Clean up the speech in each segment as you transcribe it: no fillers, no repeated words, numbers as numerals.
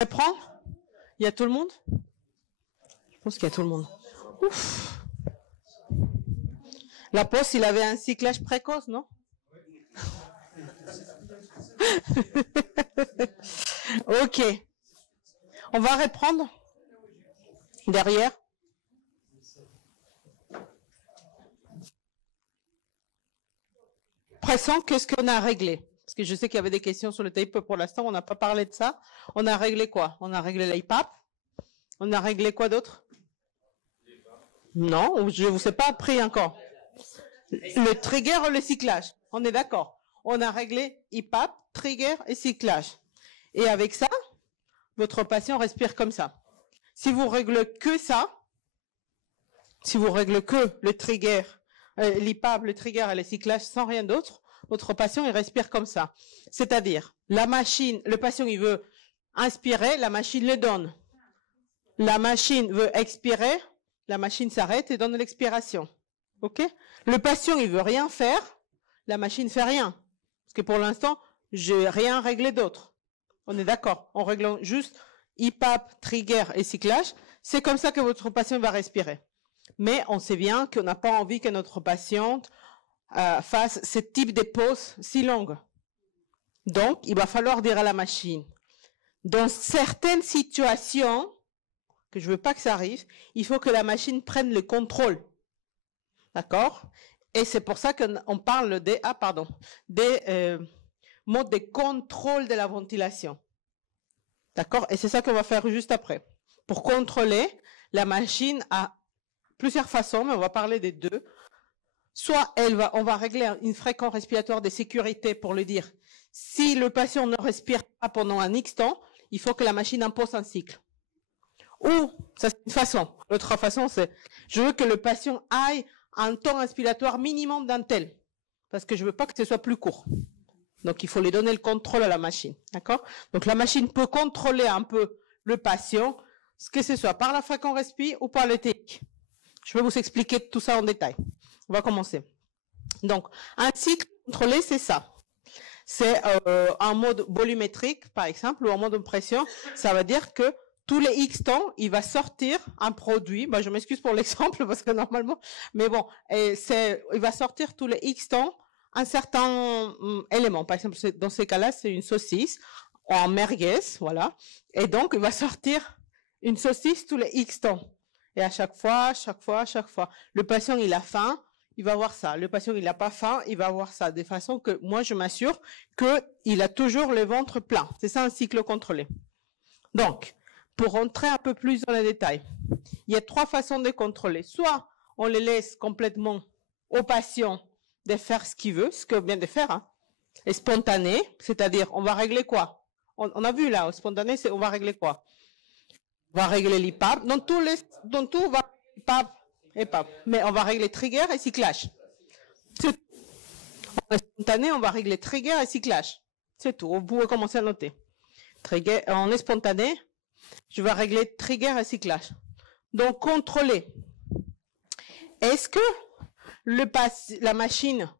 reprend? Il y a tout le monde? Je pense qu'il y a tout le monde. Ouf. La poste, il avait un cyclage précoce, non? Ok. On va reprendre derrière. Pressant, qu'est-ce qu'on a réglé? Parce que je sais qu'il y avait des questions sur le tape pour l'instant, on n'a pas parlé de ça. On a réglé quoi? On a réglé l'IPAP. On a réglé quoi d'autre? Non, je ne vous ai pas appris encore. Le trigger ou le cyclage. On est d'accord. On a réglé IPAP, trigger et cyclage. Et avec ça, votre patient respire comme ça. Si vous réglez que ça, si vous réglez que le trigger, l'IPAP, le trigger et le cyclage sans rien d'autre, votre patient il respire comme ça. C'est-à-dire, la machine, le patient il veut inspirer, la machine le donne. La machine veut expirer, la machine s'arrête et donne l'expiration. Ok? Le patient il veut rien faire, la machine fait rien. Parce que pour l'instant, j'ai rien réglé d'autre. On est d'accord. En réglant juste IPAP, trigger et cyclage, c'est comme ça que votre patient va respirer. Mais on sait bien qu'on n'a pas envie que notre patiente fasse ce type de pause si longue. Donc, il va falloir dire à la machine, dans certaines situations, que je veux pas que ça arrive, il faut que la machine prenne le contrôle. D'accord? Et c'est pour ça qu'on parle des modes de contrôle de la ventilation. D'accord? Et c'est ça qu'on va faire juste après. Pour contrôler, la machine a plusieurs façons, mais on va parler des deux. Soit on va régler une fréquence respiratoire de sécurité pour le dire. Si le patient ne respire pas pendant un X temps, il faut que la machine impose un cycle. Ou, ça c'est une façon. L'autre façon, c'est, je veux que le patient aille un temps inspiratoire minimum d'un tel. Parce que je veux pas que ce soit plus court. Donc, il faut lui donner le contrôle à la machine. D'accord? Donc, la machine peut contrôler un peu le patient, que ce soit par la fréquence respire ou par le TX. Je vais vous expliquer tout ça en détail. On va commencer. Donc, un cycle contrôlé, c'est ça. C'est un mode volumétrique, par exemple, ou un mode de pression. Ça veut dire que tous les X temps, il va sortir un produit. Je m'excuse pour l'exemple, parce que normalement, mais bon, il va sortir tous les X temps un certain élément. Par exemple, dans ces cas-là, c'est une saucisse en merguez, voilà. Et donc, il va sortir une saucisse tous les X temps. Et à chaque fois. Le patient, il a faim, il va voir ça. Le patient, il n'a pas faim, il va voir ça. De façon que moi, je m'assure qu'il a toujours le ventre plein. C'est ça un cycle contrôlé. Donc, pour rentrer un peu plus dans les détails, il y a trois façons de contrôler. Soit on les laisse complètement au patient de faire ce qu'il veut, ce qu'il vient de faire, hein, et spontané, c'est-à-dire on va régler quoi? On a vu là, spontané, on va régler quoi? On va régler l'IPAP. Dans tout, on va IPAP, mais on va régler trigger et cyclage. En spontané, on va régler trigger et cyclage. C'est tout. Vous pouvez commencer à noter. Trigger, en spontané, je vais régler trigger et cyclage. Donc, contrôler. Est-ce que la machine,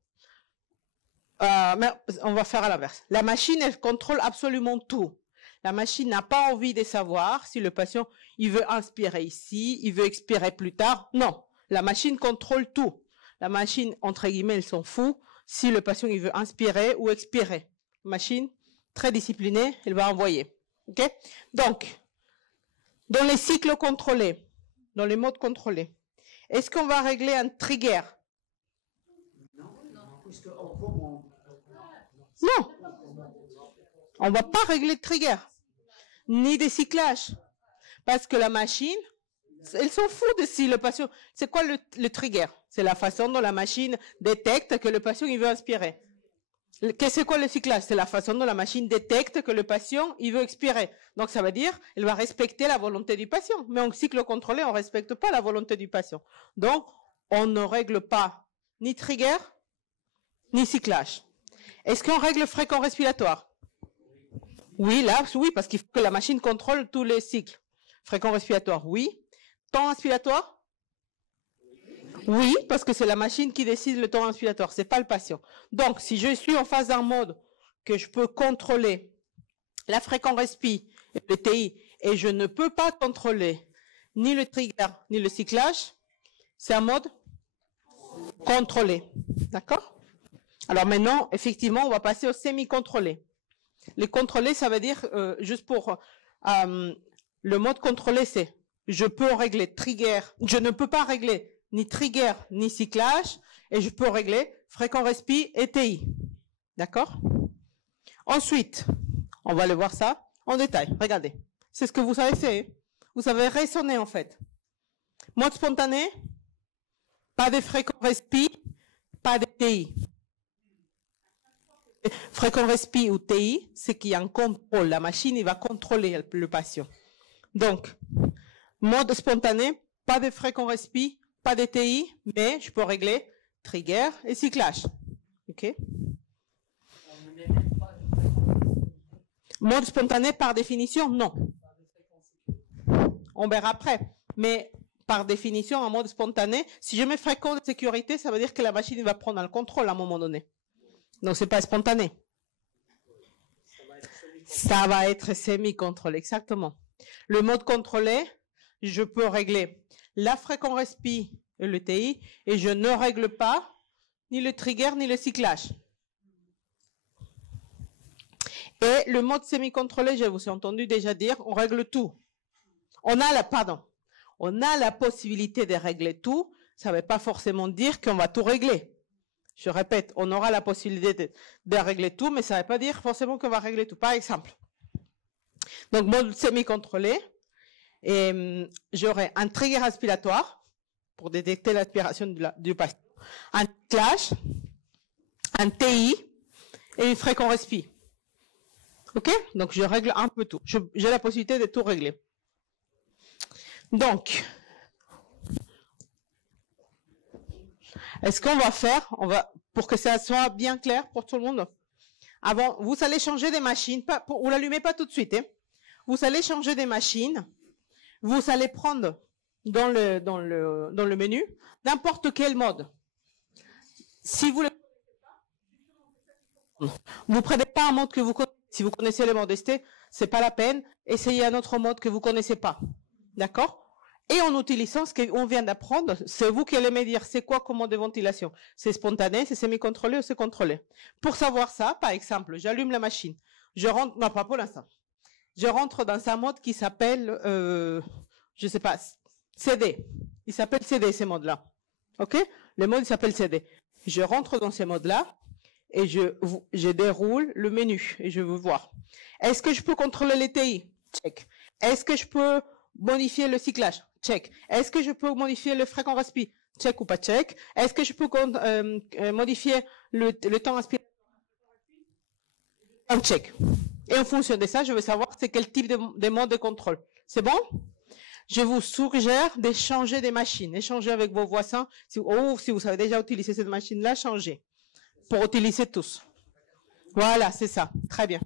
on va faire à l'inverse. La machine, elle contrôle absolument tout. La machine n'a pas envie de savoir si le patient, il veut inspirer ici, il veut expirer plus tard. Non. La machine contrôle tout. La machine, entre guillemets, elle s'en fout si le patient, il veut inspirer ou expirer. Machine, très disciplinée, elle va envoyer. OK? Donc, dans les cycles contrôlés, dans les modes contrôlés, est-ce qu'on va régler un trigger? Non. On ne va pas régler de trigger, ni des cyclages. Parce que la machine, elle s'en fout de si le patient... C'est quoi le trigger? C'est la façon dont la machine détecte que le patient il veut inspirer. C'est quoi le cyclage? C'est la façon dont la machine détecte que le patient il veut expirer. Donc ça veut dire elle va respecter la volonté du patient. Mais en cycle contrôlé, on ne respecte pas la volonté du patient. Donc on ne règle pas ni trigger, ni cyclage. Est-ce qu'on règle fréquence respiratoire? Oui, là, oui, parce qu'il faut que la machine contrôle tous les cycles. Fréquence respiratoire, oui. Temps inspiratoire? Oui, parce que c'est la machine qui décide le temps inspiratoire, c'est pas le patient. Donc, si je suis en phase d'un mode que je peux contrôler la fréquence respi le TI, et je ne peux pas contrôler ni le trigger, ni le cyclage, c'est un mode contrôlé. D'accord? Alors maintenant, effectivement, on va passer au semi-contrôlé. Les contrôlés, ça veut dire, juste pour... le mode contrôlé, c'est je peux régler trigger, je ne peux pas régler ni trigger, ni cyclage, et je peux régler fréquent respi et TI. D'accord? Ensuite, on va aller voir ça en détail. Regardez. C'est ce que vous savez faire. Vous savez raisonner, en fait. Mode spontané, pas de fréquent respi, pas de TI. Fréquent respi ou TI, c'est qu'il y a un contrôle. La machine, il va contrôler le patient. Donc, mode spontané, pas de fréquent respi, pas de TI, mais je peux régler trigger et cyclage. OK? Mode spontané, par définition, non. On verra après. Mais par définition, en mode spontané, si je mets fréquent de sécurité, ça veut dire que la machine va prendre le contrôle à un moment donné. Donc, c'est pas spontané. Ça va être semi-contrôlé, exactement. Le mode contrôlé, je peux régler la fréquent respi et le TI, et je ne règle pas ni le trigger ni le cyclage. Et le mode semi-contrôlé, je vous ai entendu déjà dire, on règle tout. On a la possibilité de régler tout. Ça ne veut pas forcément dire qu'on va tout régler. Je répète, on aura la possibilité de régler tout, mais ça ne veut pas dire forcément qu'on va régler tout. Par exemple, donc mode semi-contrôlé, et j'aurai un trigger aspiratoire pour détecter l'aspiration du patient, un cyclage, un TI et une fréquent respi. OK? Donc je règle un peu tout. J'ai la possibilité de tout régler. Donc, est-ce qu'on va faire, pour que ça soit bien clair pour tout le monde, avant, vous allez changer des machines, vous l'allumez pas tout de suite, hein. Vous allez changer des machines, vous allez prendre dans le menu n'importe quel mode. Si vous ne prenez pas un mode que vous connaissez, si vous connaissez le mode ST, c'est pas la peine, essayez un autre mode que vous connaissez pas. D'accord? Et en utilisant ce qu'on vient d'apprendre, c'est vous qui allez me dire c'est quoi comme mode de ventilation. C'est spontané, c'est semi-contrôlé ou c'est contrôlé. Pour savoir ça, par exemple, j'allume la machine. Je rentre, non pas pour l'instant. Je rentre dans un mode qui s'appelle, je sais pas, CD. Il s'appelle CD, ces modes-là. OK? Le mode, il s'appelle CD. Je rentre dans ces modes-là et je déroule le menu et je veux voir. Est-ce que je peux contrôler les TI? Check. Est-ce que je peux modifier le cyclage? Check. Est-ce que je peux modifier le fréquent respi? Check ou pas check. Est-ce que je peux modifier le temps aspiratoire? Check. Et en fonction de ça, je veux savoir c'est quel type de mode de contrôle. C'est bon? Je vous suggère d'échanger des machines. Échanger avec vos voisins. Si vous savez déjà utiliser cette machine-là, changez. Pour utiliser tous. Voilà, c'est ça. Très bien.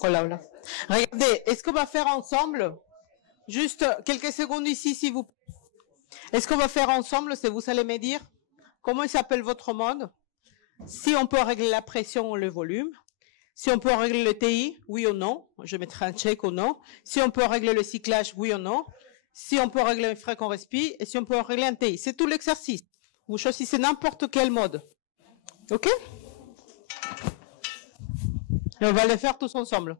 Voilà, voilà. Regardez, est-ce qu'on va faire ensemble, juste quelques secondes ici, si vous... Est-ce qu'on va faire ensemble, c'est vous allez me dire, comment il s'appelle votre mode? Si on peut régler la pression ou le volume. Si on peut régler le TI, oui ou non. Je mettrai un check ou non. Si on peut régler le cyclage, oui ou non. Si on peut régler le fréquent respi et si on peut régler un TI. C'est tout l'exercice. Vous choisissez n'importe quel mode. OK? Et on va les faire tous ensemble.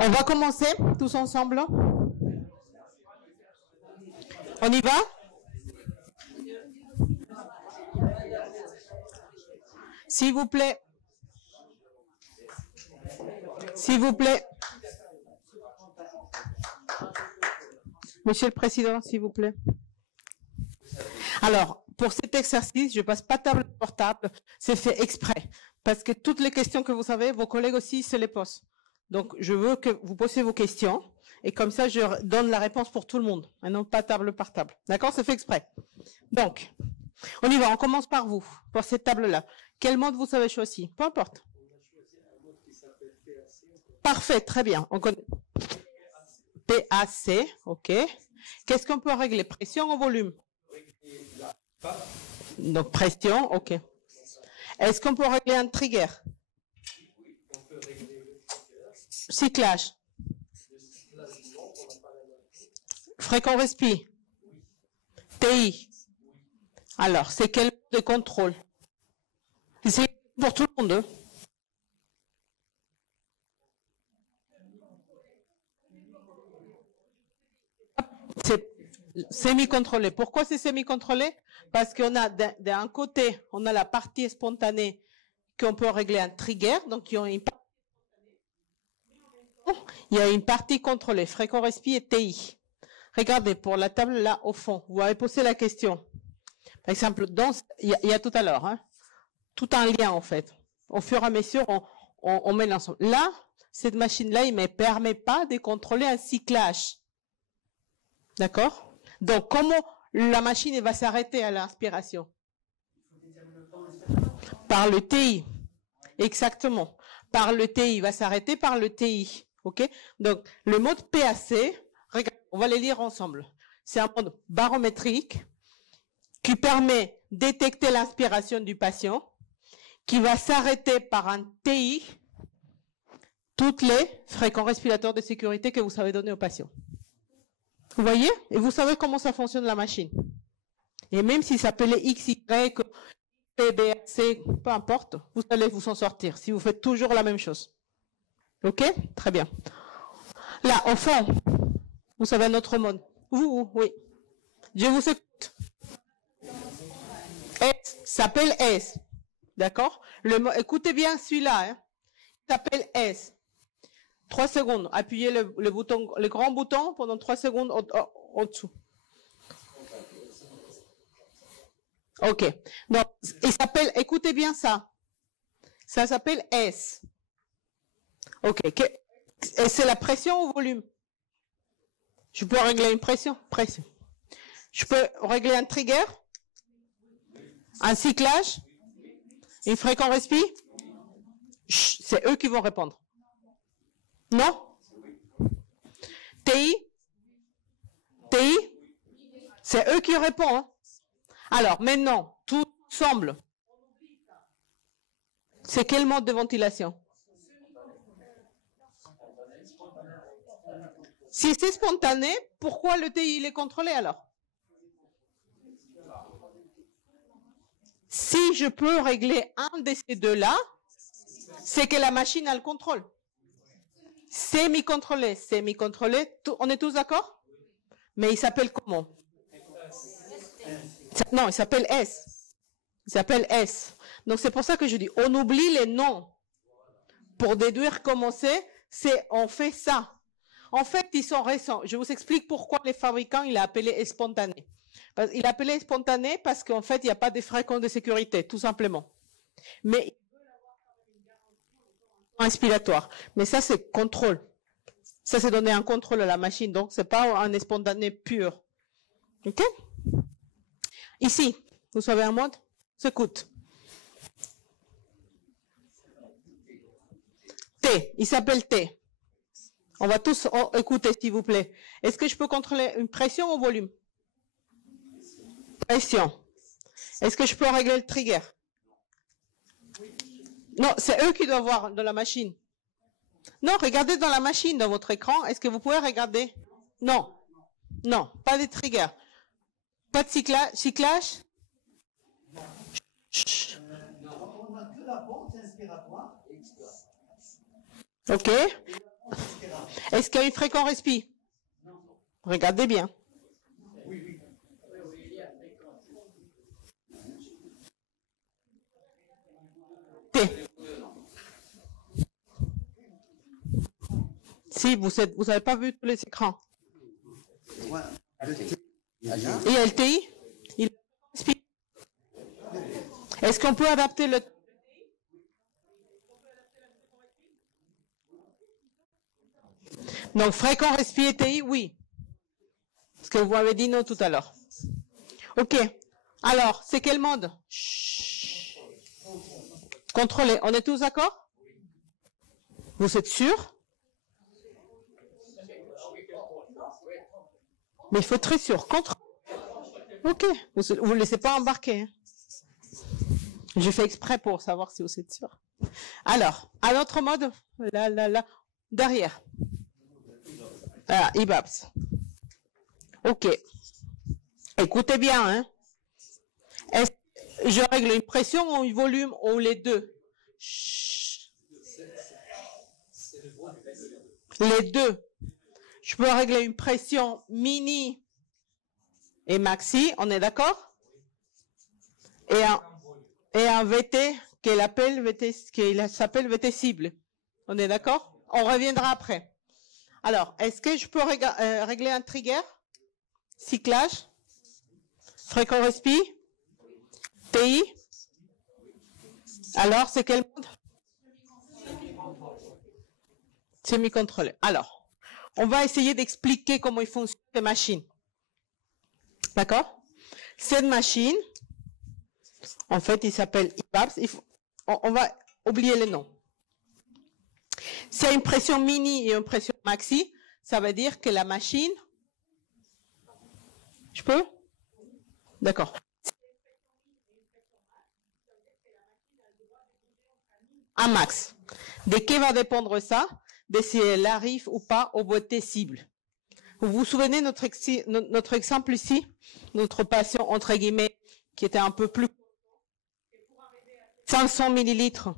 On va commencer tous ensemble. On y va? S'il vous plaît. S'il vous plaît. Monsieur le Président, s'il vous plaît. Alors, pour cet exercice, je ne passe pas table portable, c'est fait exprès. Parce que toutes les questions que vous savez, vos collègues aussi se les posent. Donc, je veux que vous posiez vos questions, et comme ça, je donne la réponse pour tout le monde, et non pas table par table. D'accord? C'est fait exprès. Donc, on y va, on commence par vous, pour cette table-là. Quel mode vous avez choisi? Peu importe. Parfait, très bien. On connaît. PAC, ok. Qu'est-ce qu'on peut régler? Pression ou volume? Donc, pression, ok. Est-ce qu'on peut régler un trigger? Cyclage. Fréquent respi. TI. Alors, c'est quel mode de contrôle? C'est pour tout le monde. Hein? C'est semi-contrôlé. Pourquoi c'est semi-contrôlé? Parce qu'on a d'un côté, on a la partie spontanée qu'on peut régler un trigger, donc il y a une partie contrôlée, fréquent respi et TI. Regardez, pour la table là au fond, vous avez posé la question. Par exemple, il y a tout à l'heure, hein, tout un lien en fait. Au fur et à mesure, on met l'ensemble. Là, cette machine-là, il ne me permet pas de contrôler un cyclage. D'accord? Donc, comment la machine va s'arrêter à l'inspiration? Par le TI. Exactement. Par le TI. Il va s'arrêter par le TI. OK? Donc, le mode PAC, regarde, on va les lire ensemble. C'est un mode barométrique qui permet de détecter l'inspiration du patient, qui va s'arrêter par un TI, toutes les fréquences respirateurs de sécurité que vous savez donner au patient. Vous voyez? Et vous savez comment ça fonctionne la machine. Et même si ça s'appelait XY, PBC, peu importe, vous allez vous en sortir si vous faites toujours la même chose. OK? Très bien. Là, au fond, vous savez un autre mode. Vous, oui. Je vous écoute. S s'appelle S. D'accord? Écoutez bien celui-là. Hein. Il s'appelle S. 3 secondes. Appuyez le bouton, le grand bouton pendant 3 secondes en dessous. OK. Donc, il s'appelle, écoutez bien ça. Ça s'appelle S. OK. Et c'est la pression ou volume? Je peux régler une pression? Pression. Je peux régler un trigger? Un cyclage? Une fréquence respi? C'est eux qui vont répondre. Non? TI? TI? C'est eux qui répondent. Hein? Alors, maintenant, tout semble. C'est quel mode de ventilation? Si c'est spontané, pourquoi le TI il est contrôlé alors? Si je peux régler un de ces deux-là, c'est que la machine a le contrôle. Semi-contrôlé, on est tous d'accord? Mais il s'appelle comment? Non, il s'appelle S. Il s'appelle S. Donc c'est pour ça que je dis, on oublie les noms. Pour déduire comment on fait ça. En fait, ils sont récents. Je vous explique pourquoi les fabricants, il a appelé spontané. Il a appelé spontané parce qu'en fait, il n'y a pas de fréquences de sécurité, tout simplement. Mais il veut avoir une garantie inspiratoire. Mais ça, c'est contrôle. Ça, c'est donner un contrôle à la machine. Donc, c'est pas un spontané pur. OK? Ici, vous savez un mode? S'écoute. T, il s'appelle T. On va tous écouter, s'il vous plaît. Est-ce que je peux contrôler une pression ou volume? Pression. Est-ce que je peux régler le trigger? Non, c'est eux qui doivent voir dans la machine. Non, regardez dans la machine, dans votre écran. Est-ce que vous pouvez regarder? Non. Non, pas de trigger. Pas de cyclage. On n'a que la pompe inspiratoire. OK. Est-ce qu'il y a une fréquence respi? Regardez bien. T. Si, vous n'avez pas vu tous les écrans. Et LTI? Est-ce qu'on peut adapter le... Donc, fréquent respi et TI, oui. Parce que vous m'avez dit non tout à l'heure. OK. Alors, c'est quel mode? Contrôler. On est tous d'accord? Vous êtes sûr? Mais il faut être très sûr. OK. Vous ne laissez pas embarquer. Hein. Je fais exprès pour savoir si vous êtes sûr. Alors, à l'autre mode, là, derrière. Voilà, IBAPS. OK. Écoutez bien. Hein. Est-ce que je règle une pression ou un volume ou les deux? Les deux. Je peux régler une pression mini et maxi, on est d'accord? Et un VT qu'il s'appelle VT cible. On est d'accord? On reviendra après. Alors, est-ce que je peux régler un trigger? Cyclage? Fréquent respi? TI? Alors, c'est quel mode? Semi-contrôlé. Alors, on va essayer d'expliquer comment ils fonctionnent ces machines. D'accord? Cette machine, en fait, il s'appelle IBAPS. On va oublier les noms. S'il y a une pression mini et une pression maxi, ça veut dire que la machine... Je peux? D'accord. Un max. De qui va dépendre ça? De si elle arrive ou pas au VT cible. Vous vous souvenez notre exemple ici? Notre patient, entre guillemets, qui était un peu plus... 500 millilitres.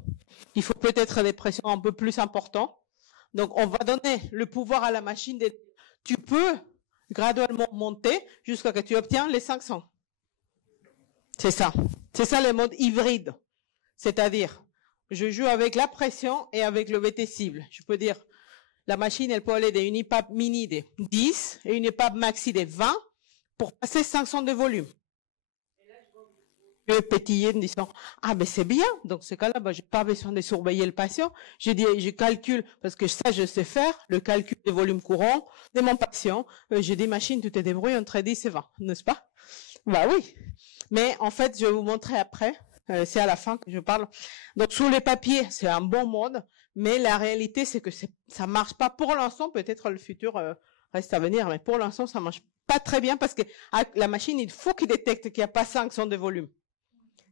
Il faut peut-être des pressions un peu plus importantes. Donc, on va donner le pouvoir à la machine. Tu peux graduellement monter jusqu'à ce que tu obtiens les 500. C'est ça. C'est ça le mode hybride. C'est-à-dire, je joue avec la pression et avec le VT cible. Je peux dire, la machine, elle peut aller d'une IPAP mini de 10 et une IPAP maxi de 20 pour passer 500 de volume. Je vais pétiller en disant, ah ben c'est bien, donc ce cas-là, ben, je n'ai pas besoin de surveiller le patient. Je calcule, parce que ça je sais faire, le calcul des volumes courants de mon patient. J'ai des machines, tu te débrouilles entre 10 et 20, n'est-ce pas? Bah oui. Mais en fait, je vais vous montrer après. C'est à la fin que je parle. Donc, sur les papiers, c'est un bon mode, mais la réalité, c'est que ça marche pas pour l'instant. Peut-être le futur reste à venir, mais pour l'instant, ça marche pas très bien parce que la machine, il faut qu'il détecte qu'il n'y a pas 500 de volume.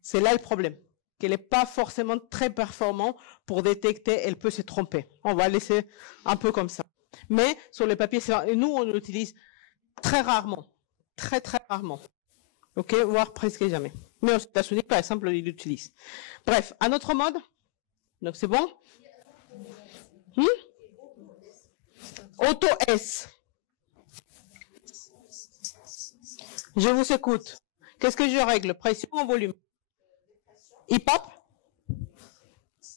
C'est là le problème, qu'elle n'est pas forcément très performante pour détecter, elle peut se tromper. On va laisser un peu comme ça. Mais sur les papiers, nous, on l'utilise très rarement, très très rarement. OK, voire presque jamais. Mais aux États-Unis, par exemple, ils l'utilisent. Bref, un autre mode. Donc, c'est bon? Auto S. Je vous écoute. Qu'est-ce que je règle? Pression ou volume? hip-hop?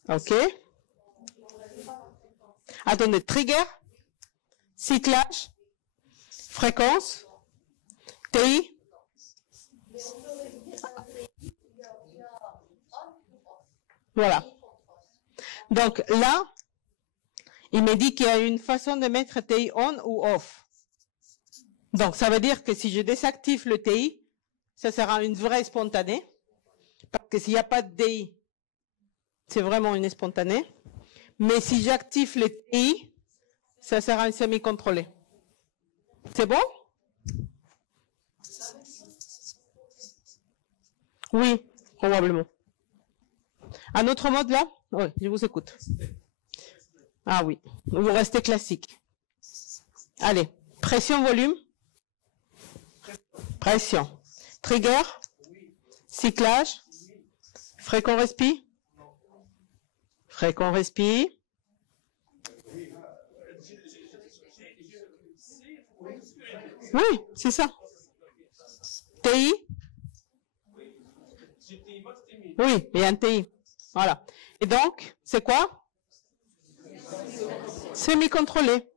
OK. Attendez, trigger, cyclage, fréquence, TI. Voilà. Donc là, il me dit qu'il y a une façon de mettre TI on ou off. Donc ça veut dire que si je désactive le TI, ça sera une vraie spontanée. Parce que s'il n'y a pas de TI, c'est vraiment une spontanée. Mais si j'active le TI, ça sera un semi-contrôlé. C'est bon? Oui, probablement. Un autre mode là? Oui, je vous écoute. Ah oui, vous restez classique. Allez, pression, volume. Pression. Trigger. Cyclage. Fréquent respi. Fréquent respi. Oui, c'est ça. TI. Oui, il y a un TI. Voilà. Et donc, c'est quoi? Semi-contrôlé.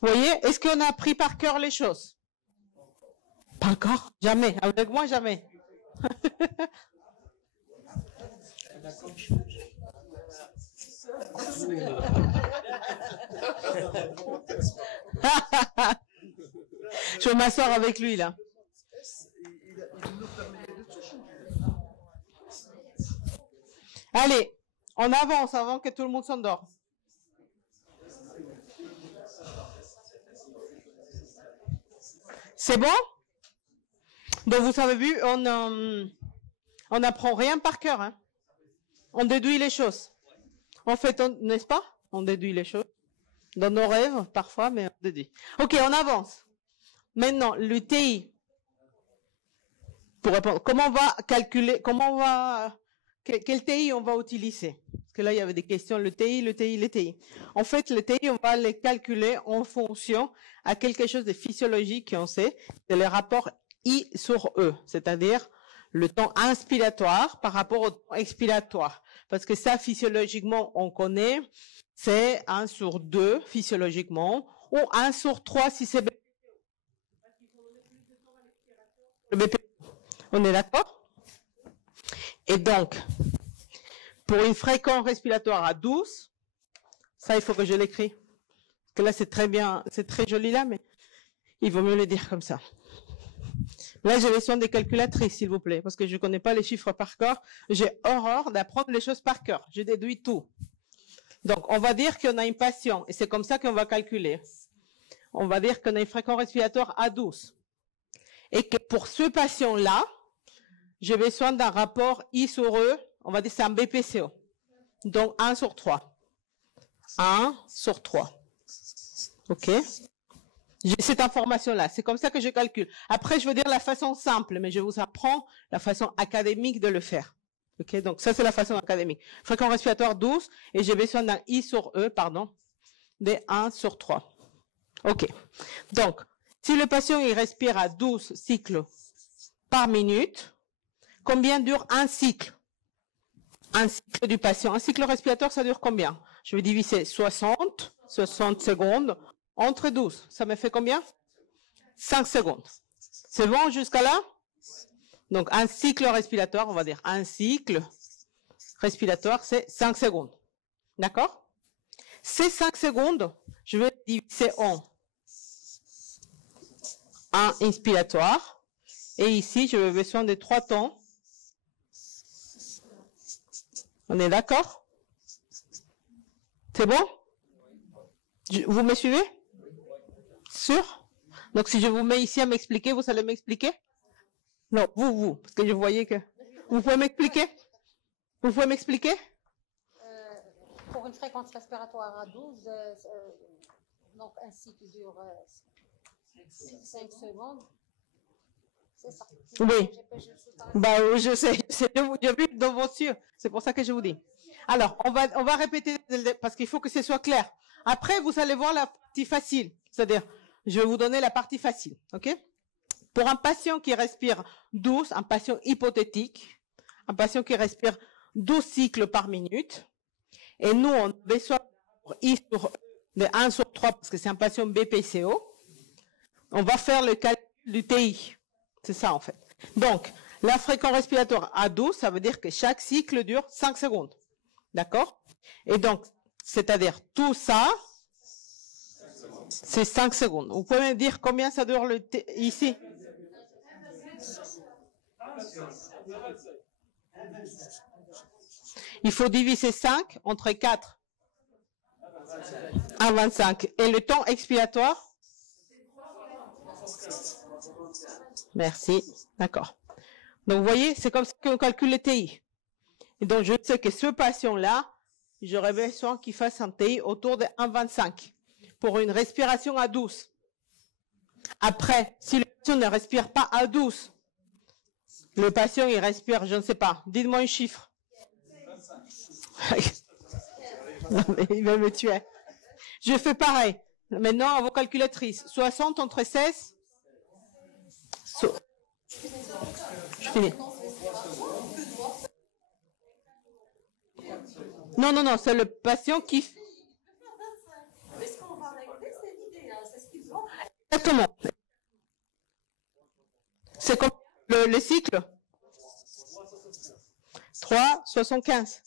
Vous voyez, est-ce qu'on a appris par cœur les choses? Pas encore? Jamais. Avec moi, jamais. Je vais m'asseoir avec lui, là. Allez, on avance avant que tout le monde s'endort. C'est bon? Donc vous avez vu, on n'apprend rien par cœur. Hein? On déduit les choses. En fait, n'est-ce pas? On déduit les choses. Dans nos rêves, parfois, mais on déduit. Ok, on avance. Maintenant, le TI. Pour répondre, comment on va calculer, quel TI on va utiliser? Parce que là, il y avait des questions, le TI. En fait, le TI, on va les calculer en fonction à quelque chose de physiologique qu'on sait, c'est le rapport I sur E, c'est-à-dire le temps inspiratoire par rapport au temps expiratoire. Parce que ça, physiologiquement, on connaît, c'est 1 sur 2, physiologiquement, ou 1 sur 3 si c'est le BP. On est d'accord? Et donc, pour une fréquence respiratoire à 12, ça, il faut que je l'écris. Parce que là, c'est très bien, c'est très joli là, mais il vaut mieux le dire comme ça. Là, j'ai besoin des calculatrices, s'il vous plaît, parce que je ne connais pas les chiffres par cœur. J'ai horreur d'apprendre les choses par cœur. Je déduis tout. Donc, on va dire qu'on a une patient, et c'est comme ça qu'on va calculer. On va dire qu'on a une fréquence respiratoire à 12. Et que pour ce patient-là, j'ai besoin d'un rapport I sur E, on va dire c'est un BPCO. Donc 1 sur 3. 1 sur 3. OK? J'ai cette information-là. C'est comme ça que je calcule. Après, je veux dire la façon simple, mais je vous apprends la façon académique de le faire. OK? Donc ça, c'est la façon académique. Fréquence respiratoire 12, et j'ai besoin d'un I sur E, de 1 sur 3. OK. Donc, si le patient il respire à 12 cycles par minute, combien dure un cycle? Un cycle du patient. Un cycle respiratoire, ça dure combien? Je vais diviser 60 secondes entre 12. Ça me fait combien? 5 secondes. C'est bon jusqu'à là? Donc, un cycle respiratoire, on va dire un cycle respiratoire, c'est 5 secondes. D'accord? Ces 5 secondes, je vais diviser en un inspiratoire. Et ici, je vais besoin de 3 temps. On est d'accord? C'est bon? Vous me suivez? Sûr? Donc, si je vous mets ici à m'expliquer, vous allez m'expliquer? Non, vous, parce que je voyais que... Vous pouvez m'expliquer? Vous pouvez m'expliquer? Pour une fréquence respiratoire à 12, donc un cycle dure 5 secondes. C'est ça. Oui. Bah, je sais, j'ai vu dans vos yeux. C'est pour ça que je vous dis. Alors, on va répéter parce qu'il faut que ce soit clair. Après, vous allez voir la partie facile. C'est-à-dire, je vais vous donner la partie facile. OK? Pour un patient qui respire 12, un patient hypothétique, un patient qui respire 12 cycles par minute. Et nous, on besoin pour I sur de 1 sur 3 parce que c'est un patient BPCO. On va faire le calcul du TI. C'est ça en fait. Donc, la fréquence respiratoire à 12, ça veut dire que chaque cycle dure 5 secondes. D'accord? Et donc, c'est-à-dire tout ça, c'est 5 secondes. Vous pouvez me dire combien ça dure le T ici? Il faut diviser 5 entre 4. 1,25. Et le temps expiratoire? Merci. D'accord. Donc, vous voyez, c'est comme ça qu'on calcule le TI. Et donc, je sais que ce patient-là, j'aurais besoin qu'il fasse un TI autour de 1,25 pour une respiration à 12. Après, si le patient ne respire pas à 12, le patient, il respire, je ne sais pas, dites-moi un chiffre. Non, mais il va me tuer. Je fais pareil. Maintenant, à vos calculatrices, 60 entre 16. Je finis. Non, non, non, c'est le patient qui... Est-ce qu'on va régler cette idée? C'est ce qu'ils ont. Exactement. C'est comme le cycle 3,75.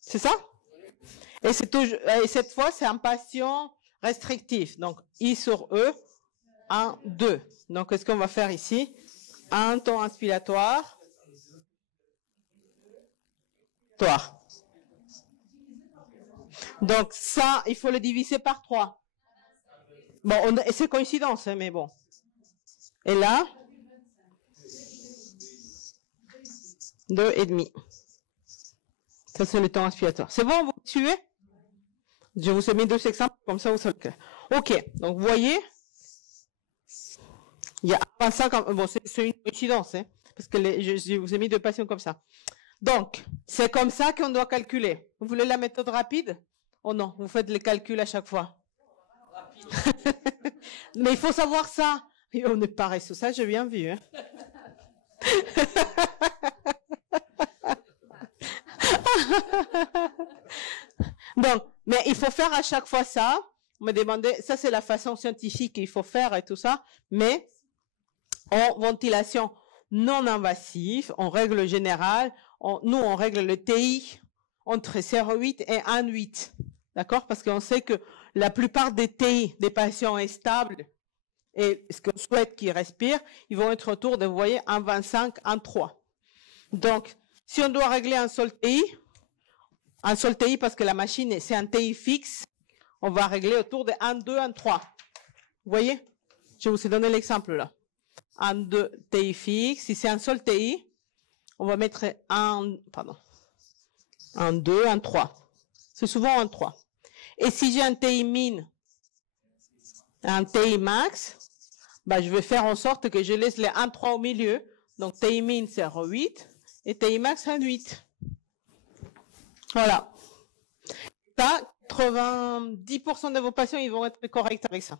C'est ça? Et cette fois, c'est un patient restrictif. Donc, I sur E, 1, 2. Donc, qu'est-ce qu'on va faire ici? Un temps inspiratoire. Donc, ça, il faut le diviser par 3. Bon, c'est coïncidence, hein, mais bon. Et là, 2,5. Ça, c'est le temps inspiratoire. C'est bon, vous suivez? Je vous ai mis 2 exemples, comme ça, vous savez. OK, donc, vous voyez, il y a 25, bon, c'est une coïncidence, hein, parce que je vous ai mis 2 patients comme ça. Donc, c'est comme ça qu'on doit calculer. Vous voulez la méthode rapide? Oh non, vous faites les calculs à chaque fois. Mais il faut savoir ça. Et on est paresseux, ça j'ai bien vu. Hein. Donc, mais il faut faire à chaque fois ça. On me demandait, ça c'est la façon scientifique qu'il faut faire et tout ça, mais en ventilation non invasive, en règle générale, nous on règle le TI entre 0,8 et 1,8. D'accord? Parce qu'on sait que la plupart des TI des patients est stable et ce qu'on souhaite qu'ils respirent, ils vont être autour de, vous voyez, 1,25, 1,3. Donc, si on doit régler un seul TI parce que la machine, c'est un TI fixe, on va régler autour de 1,2, 1,3. Vous voyez? Je vous ai donné l'exemple là. 1,2 TI fixe. Si c'est un seul TI, on va mettre 1,2, 1,3. C'est souvent 1,3. Et si j'ai un TI min, un TI max, bah, je vais faire en sorte que je laisse les 1,3 au milieu. Donc, TI min, c'est 0,8 et TI max, 1,8. Voilà. Ça, 90% de vos patients, ils vont être corrects avec ça.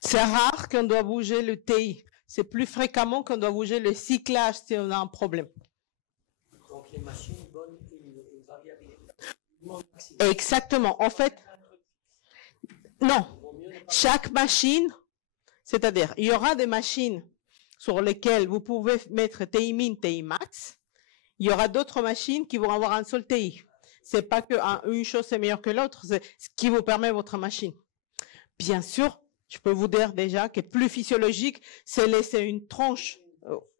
C'est rare qu'on doit bouger le TI. C'est plus fréquemment qu'on doit bouger le cyclage si on a un problème. Donc les machines donnent une variabilité. Exactement. En fait, non. Chaque machine, c'est-à-dire, il y aura des machines sur lesquelles vous pouvez mettre TI min, TI max. Il y aura d'autres machines qui vont avoir un seul TI. C'est pas que une chose est meilleure que l'autre, c'est ce qui vous permet votre machine. Bien sûr, je peux vous dire déjà que plus physiologique, c'est laisser une tranche,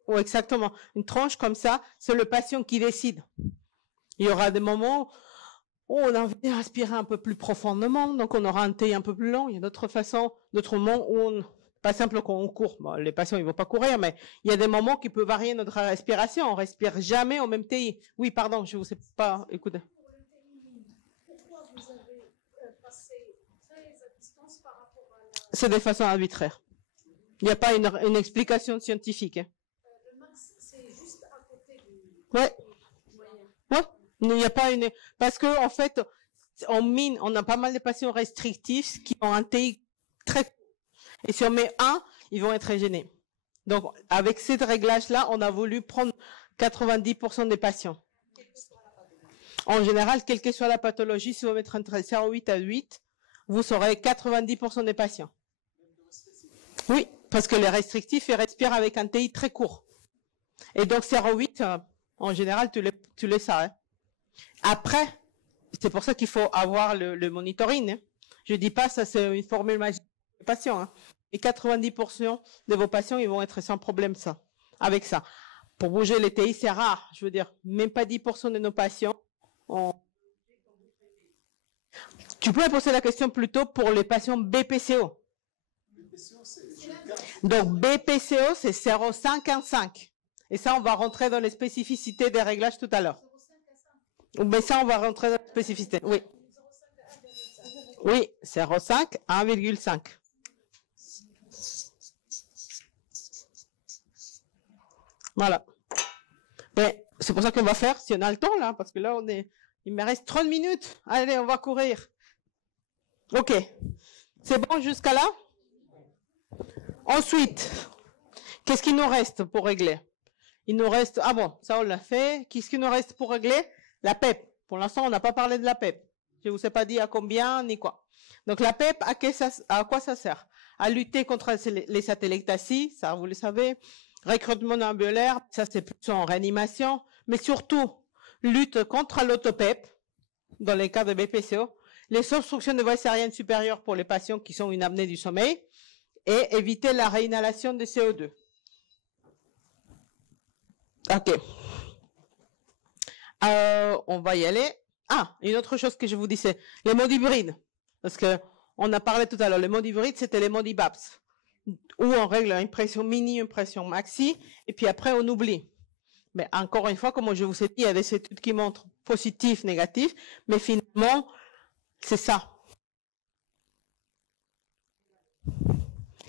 ou exactement, une tranche comme ça, c'est le patient qui décide. Il y aura des moments où on a envie de respirer un peu plus profondément, donc on aura un TI un peu plus long. Il y a d'autres façons, d'autres moments où on, pas simple quand on court. Bon, les patients, ils vont pas courir, mais il y a des moments qui peuvent varier notre respiration. On respire jamais au même TI. Oui, pardon, je vous ai pas écouté. Pourquoi vous avez passé très à distance par rapport à la... C'est de façon arbitraire. Il n'y a pas une explication scientifique. Hein. Le max, c'est juste à côté du... Ouais. moyen. Ouais. Il n'y a pas une, parce que, en fait, on a pas mal de patients restrictifs qui ont un TI très, et si on met 1, ils vont être gênés. Donc, avec ces réglages-là, on a voulu prendre 90% des patients. En général, quelle que soit la pathologie, si vous mettez entre 0,8 à 8, vous saurez 90% des patients. Oui, parce que les restrictifs, ils respirent avec un TI très court. Et donc 0,8, en général, tu les sais. Hein. Après, c'est pour ça qu'il faut avoir le monitoring. Hein. Je dis pas ça, c'est une formule magique des patients. Hein. Et 90% de vos patients, ils vont être sans problème avec ça. Pour bouger les TI, c'est rare. Je veux dire, même pas 10% de nos patients. Tu peux me poser la question plutôt pour les patients BPCO. Donc BPCO, c'est 0,5 à 5. Et ça, on va rentrer dans les spécificités des réglages tout à l'heure. Mais ça, on va rentrer dans les spécificités. Oui. Oui, 0,5 à 1,5. Voilà. Mais c'est pour ça qu'on va faire, si on a le temps, là, parce que là, il me reste 30 minutes. Allez, on va courir. OK. C'est bon jusqu'à là? Ensuite, qu'est-ce qu'il nous reste pour régler? Il nous reste, ah bon, ça on l'a fait. Qu'est-ce qu'il nous reste pour régler? La PEP. Pour l'instant, on n'a pas parlé de la PEP. Je ne vous ai pas dit à combien ni quoi. Donc la PEP, à quoi ça sert? À lutter contre les satellitacties, ça vous le savez. Recrutement alvéolaire, ça c'est plus en réanimation. Mais surtout, lutte contre l'autopep, dans les cas de BPCO. Les obstructions de voies aériennes supérieures pour les patients qui sont une apnée du sommeil. Et éviter la réinhalation de CO2. OK. On va y aller. Ah, une autre chose que je vous dis, c'est les modes hybrides. Parce que on a parlé tout à l'heure, les modes hybrides, c'était les modes IBAPS. Où on règle une pression mini, une pression maxi, et puis après on oublie. Mais encore une fois, comme je vous ai dit, il y a des études qui montrent positif, négatif, mais finalement, c'est ça.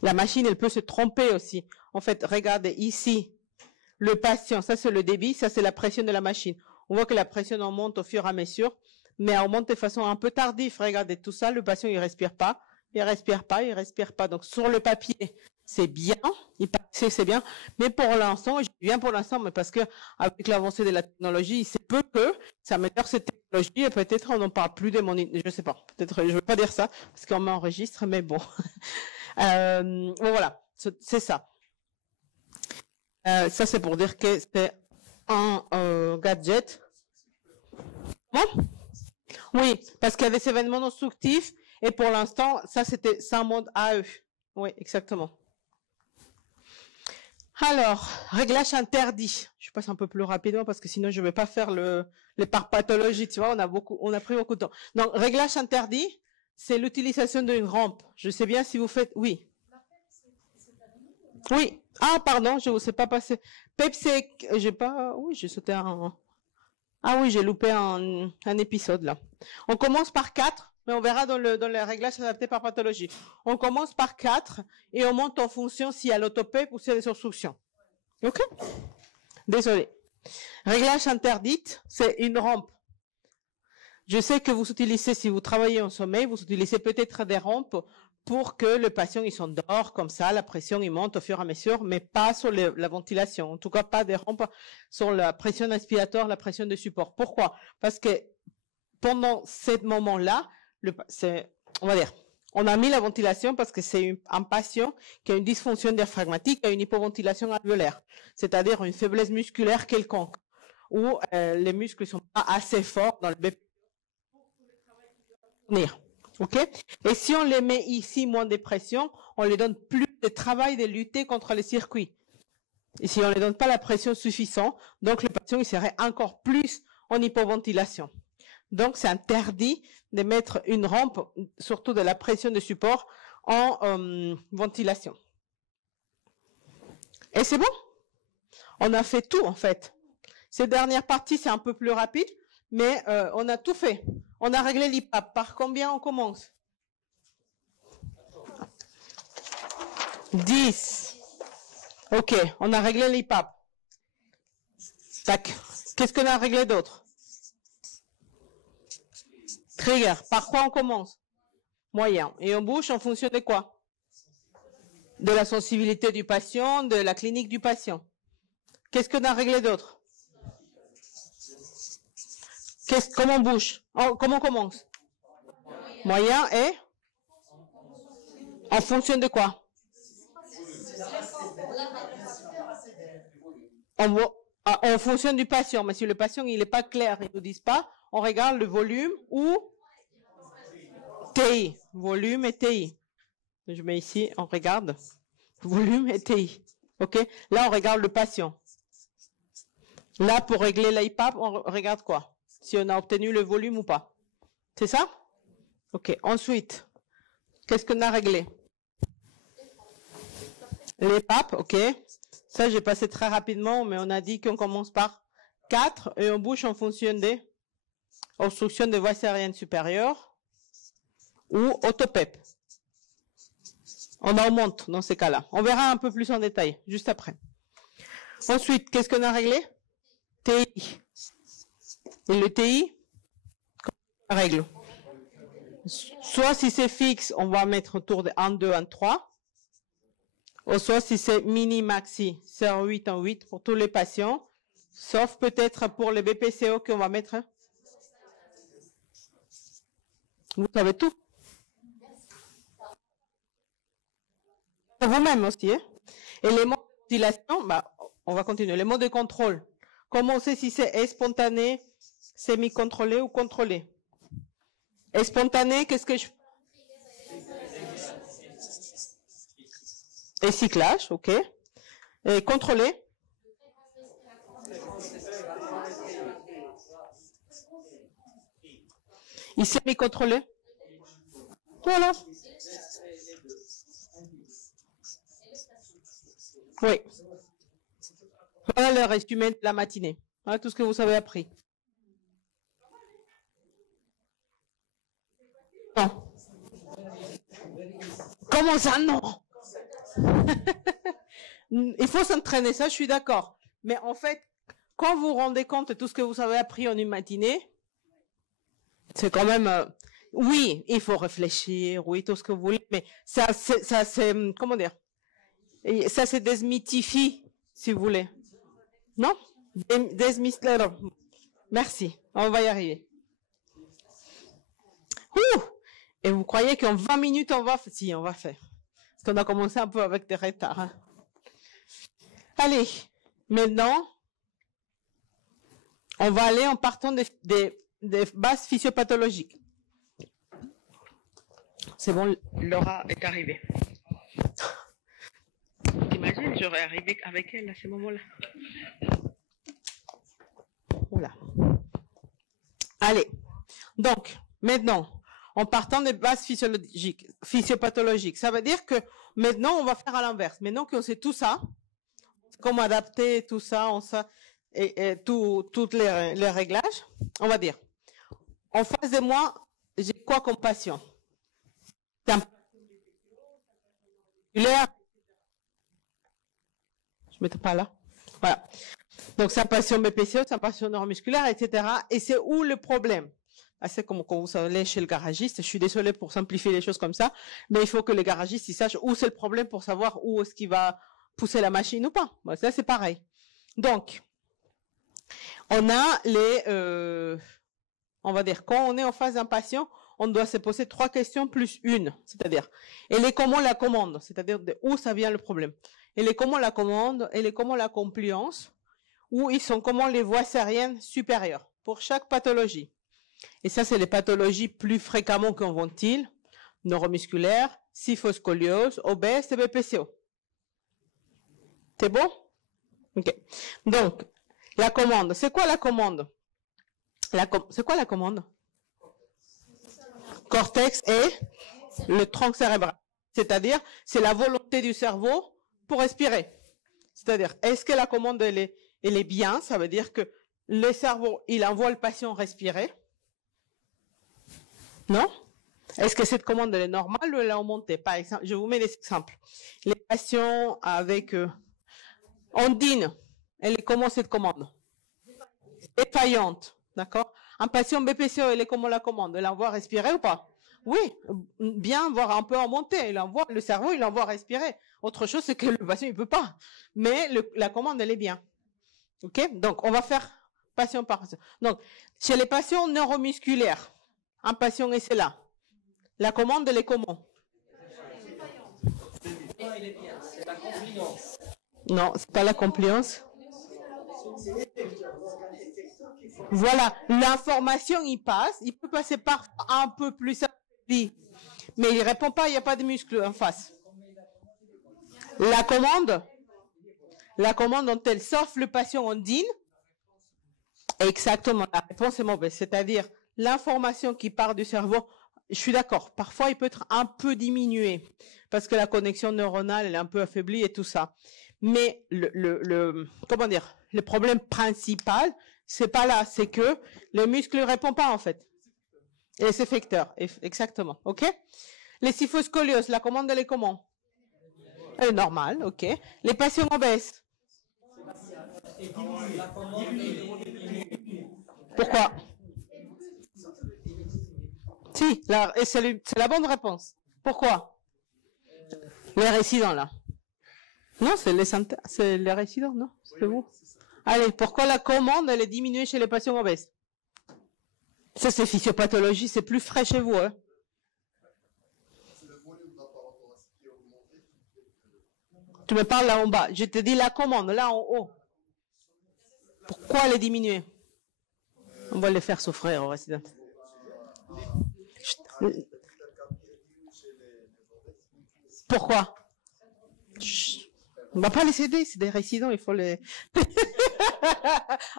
La machine, elle peut se tromper aussi. En fait, regardez ici, le patient, ça c'est le débit, ça c'est la pression de la machine. On voit que la pression en monte au fur et à mesure, mais elle monte de façon un peu tardive. Regardez tout ça, le patient il respire pas, il respire pas, il respire pas. Donc sur le papier, c'est bien, c'est bien, mais pour l'instant, je dis bien pour l'instant, mais parce que avec l'avancée de la technologie, il se peut que ça améliore cette technologie et peut-être on n'en parle plus de mon, je sais pas, peut-être je veux pas dire ça parce qu'on m'enregistre, mais bon. Bon, voilà, c'est ça. Ça, c'est pour dire que c'est un gadget. Bon? Oui, parce qu'il y a des événements non obstructifs et pour l'instant, ça, c'était un mode AE. Oui, exactement. Alors, réglage interdit. Je passe un peu plus rapidement parce que sinon, je ne vais pas faire les par pathologie. Tu vois, on a pris beaucoup de temps. Donc, réglage interdit, c'est l'utilisation d'une rampe. Je sais bien si vous faites... Oui. Oui. Ah, pardon, je ne vous ai pas passé. PEP, c'est... J'ai pas... Oui, j'ai sauté un... Ah oui, j'ai loupé un épisode, là. On commence par 4, mais on verra dans les réglages adaptés par pathologie. On commence par 4 et on monte en fonction s'il y a l'autopep ou s'il y a des obstructions. OK? Désolé. Réglage interdit, c'est une rampe. Je sais que vous utilisez, si vous travaillez en sommeil, vous utilisez peut-être des rampes pour que le patient il s'endort comme ça, la pression il monte au fur et à mesure, mais pas sur la ventilation. En tout cas, pas des rampes sur la pression inspiratoire, la pression de support. Pourquoi? Parce que pendant ce moment-là, on va dire, on a mis la ventilation parce que c'est un patient qui a une dysfonction diaphragmatique, qui a une hypoventilation alvéolaire, c'est-à-dire une faiblesse musculaire quelconque, où les muscles sont pas assez forts dans le BP. OK? Et si on les met ici, moins de pression, on les donne plus de travail de lutter contre les circuits. Et si on ne les donne pas la pression suffisante, donc le patient il serait encore plus en hypoventilation. Donc, c'est interdit de mettre une rampe, surtout de la pression de support, en ventilation. Et c'est bon? On a fait tout, en fait. Cette dernière partie, c'est un peu plus rapide, mais on a tout fait. On a réglé l'IPAP. Par combien on commence? 10. OK, on a réglé l'IPAP. Tac. Qu'est-ce qu'on a réglé d'autre? Trigger. Par quoi on commence? Moyen. Et on bouge en fonction de quoi? De la sensibilité du patient, de la clinique du patient. Qu'est-ce qu'on a réglé d'autre? Comment on bouge? Comment on commence? Moyen et en fonction de quoi? En fonction du patient. Mais si le patient il n'est pas clair, ils ne nous disent pas, on regarde le volume ou TI. Volume et TI. Je mets ici, on regarde volume et TI. OK? Là, on regarde le patient. Là, pour régler l'IPAP, on regarde quoi? Si on a obtenu le volume ou pas. C'est ça? OK. Ensuite, qu'est-ce qu'on a réglé? L'IPAP, OK. Ça, j'ai passé très rapidement, mais on a dit qu'on commence par 4 et on bouge en fonction des obstructions de voies aériennes supérieures ou autopep. On augmente dans ces cas-là. On verra un peu plus en détail, juste après. Ensuite, qu'est-ce qu'on a réglé? TI. Et le TI, comment on règle? Soit si c'est fixe, on va mettre autour de 1, 2, 1, 3. Ou soit si c'est mini-maxi, c'est en 8 en 8 pour tous les patients. Sauf peut-être pour les BPCO qu'on va mettre. Vous savez tout. Vous-même aussi. Hein? Et les modes de ventilation, on va continuer. Les modes de contrôle. Comment on sait si c'est spontané, semi-contrôlé ou contrôlé? Spontané, qu'est-ce que je... Et cyclage, ok. Et contrôlé? Il semi-contrôlé? Voilà. Oui. Voilà le résumé de la matinée. Voilà tout ce que vous avez appris. Non. Comment ça, non? Il faut s'entraîner, ça je suis d'accord. Mais en fait, quand vous vous rendez compte de tout ce que vous avez appris en une matinée, c'est quand même... oui, il faut réfléchir, oui, tout ce que vous voulez, mais ça c'est comment dire? Ça se désmystifie, si vous voulez. Non? Désmystifie. Merci, on va y arriver. Ouh! Et vous croyez qu'en 20 minutes, on va... Si, on va faire. Parce qu'on a commencé un peu avec des retards. Hein. Allez, maintenant, on va aller en partant des bases physiopathologiques. C'est bon, Laura est arrivée. T'imagines, j'aurais arrivé avec elle à ce moment-là. Voilà. Allez, donc, maintenant, en partant des bases physiopathologiques, ça veut dire que maintenant, on va faire à l'inverse. Maintenant qu'on sait tout ça, comment adapter tout ça, et tous les réglages, on va dire, en face de moi, j'ai quoi comme patient? C'est un musculaire. Je ne mets pas là. Voilà. Donc, c'est un patient BPCO, c'est un patient neuromusculaire, etc. Et c'est où le problème? C'est comme quand vous allez chez le garagiste. Je suis désolée pour simplifier les choses comme ça, mais il faut que les garagistes ils sachent où c'est le problème pour savoir où est-ce qu'il va pousser la machine ou pas. Bon, ça, c'est pareil. Donc, on a on va dire, quand on est en face d'un patient, on doit se poser 3 questions plus une. C'est-à-dire, elle est comment la commande? C'est-à-dire, de où ça vient le problème? Elle est comment la commande? Elle est comment la compliance? Ou ils sont comment les voies aériennes supérieures? Pour chaque pathologie. Et ça, c'est les pathologies plus fréquemment qu'on ventile. Neuromusculaire, kyphoscoliose, obèse et BPCO. C'est bon? Ok. Donc, la commande. C'est quoi la commande? C'est quoi la commande? Cortex et le tronc cérébral. C'est-à-dire, c'est la volonté du cerveau pour respirer. C'est-à-dire, est-ce que la commande, elle est bien? Ça veut dire que le cerveau, il envoie le patient respirer. Non? Est-ce que cette commande, elle est normale ou elle est en montée? Par exemple, je vous mets des exemples. Les patients avec Ondine, elle est comment cette commande? Défaillante. D'accord? Un patient BPCO, elle est comment la commande? Elle envoie respirer ou pas? Oui, bien, voire un peu en montée. Le cerveau, il envoie respirer. Autre chose, c'est que le patient, il peut pas. Mais la commande, elle est bien. OK? Donc, on va faire patient par patient. Donc, chez les patients neuromusculaires, un patient et c'est là. La commande, elle est comment? C'est la compliance. Non, c'est pas la compliance. Voilà, l'information, il passe. Il peut passer par un peu plus affaibli. Mais il répond pas, il n'y a pas de muscle en face. La commande dont elle sauf le patient en DIN. Exactement, la réponse est mauvaise. C'est-à-dire, l'information qui part du cerveau, je suis d'accord, parfois il peut être un peu diminué parce que la connexion neuronale elle est un peu affaiblie et tout ça. Mais comment dire, le problème principal, c'est pas là, c'est que le muscle ne répond pas en fait. Et les effecteurs, exactement, ok? Les kyphoscoliosis, la commande elle est comment? Elle est normale, ok. Les patients obèses. Pourquoi? Si, c'est la bonne réponse. Pourquoi? Les résidents, là. Non, c'est les résidents, non? C'est vous. Allez, pourquoi la commande, elle est diminuée chez les patients obèses? Ça, c'est physiopathologie, c'est plus frais chez vous, hein? Tu me parles là en bas. Je te dis la commande, là en haut. Pourquoi elle est diminuée? On va les faire souffrir aux résidents. Pourquoi? On va pas les aider, c'est des résidents, il faut les...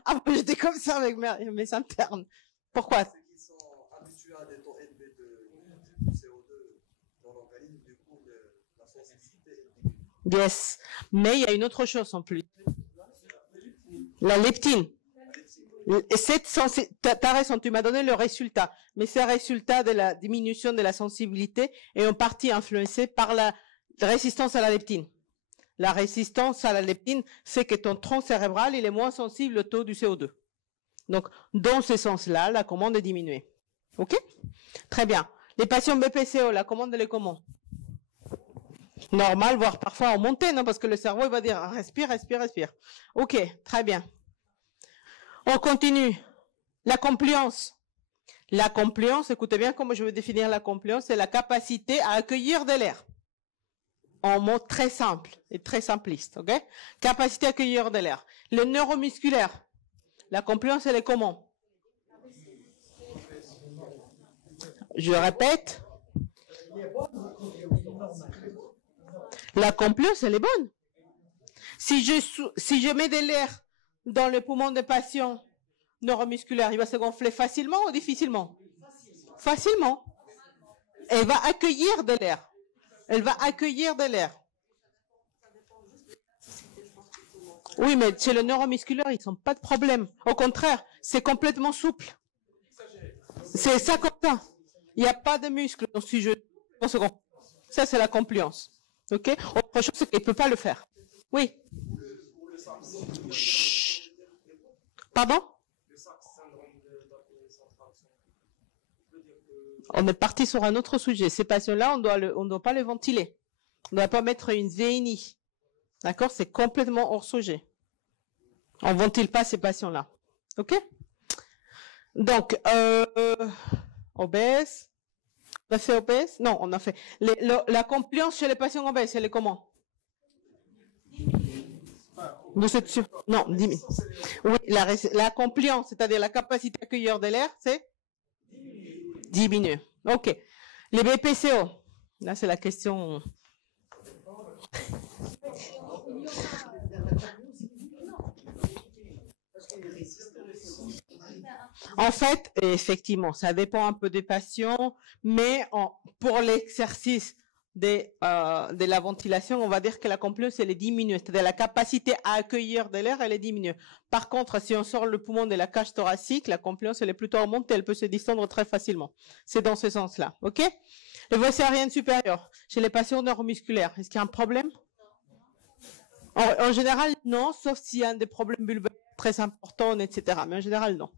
Ah, j'étais comme ça avec mes internes. Pourquoi? Ceux qui sont habitués à des taux élevés de CO2 dans l'organisme, du coup, la sensibilité est diminuée. Yes. Mais il y a une autre chose en plus. La leptine. T'as raison, tu m'as donné le résultat. Mais c'est un résultat de la diminution de la sensibilité et en partie influencé par la résistance à la leptine. La résistance à la leptine, c'est que ton tronc cérébral, il est moins sensible au taux du CO2. Donc, dans ce sens-là, la commande est diminuée. OK? Très bien. Les patients BPCO, la commande, elle est comment? Normal, voire parfois en montée, non? Parce que le cerveau, il va dire, respire, respire, respire. OK, très bien. On continue. La compliance. La compliance, écoutez bien comment je vais définir la compliance, c'est la capacité à accueillir de l'air. En mot très simple et très simpliste, ok? Capacité à accueillir de l'air. Le neuromusculaire, la compliance, elle est comment? Je répète. La compliance, elle est bonne. Si je mets de l'air dans le poumon des patients neuromusculaires, il va se gonfler facilement ou difficilement? Facilement. Elle va accueillir de l'air. Elle va accueillir de l'air. Oui, mais chez le neuromusculaire, ils n'ont pas de problème. Au contraire, c'est complètement souple. C'est ça comme ça. Il n'y a pas de muscle dans ce jeu. Ça, c'est la compliance. OK? Autre chose, c'est qu'il ne peut pas le faire. Oui. Chut. Pardon? On est parti sur un autre sujet. Ces patients-là, on doit pas les ventiler. On ne doit pas mettre une VNI. D'accord? C'est complètement hors sujet. On ne ventile pas ces patients-là. OK? Donc, obèse. On a fait obèse? Non, on a fait. La compliance chez les patients obèses, elle est comment? Vous êtes sûr? Non, 10 000. Oui, la compliance, c'est-à-dire la capacité à accueillir de l'air, c'est? Diminuer. OK. Les BPCO. Là, c'est la question. En fait, effectivement, ça dépend un peu des patients, mais pour l'exercice de la ventilation, on va dire que la compliance, elle est diminuée. C'est-à-dire la capacité à accueillir de l'air, elle est diminuée. Par contre, si on sort le poumon de la cage thoracique, la compliance, elle est plutôt remontée, elle peut se distendre très facilement. C'est dans ce sens-là. OK? Les voies aériennes supérieures, chez les patients neuromusculaires, est-ce qu'il y a un problème? En général, non, sauf s'il y a des problèmes bulbaires très importants, etc. Mais en général, non.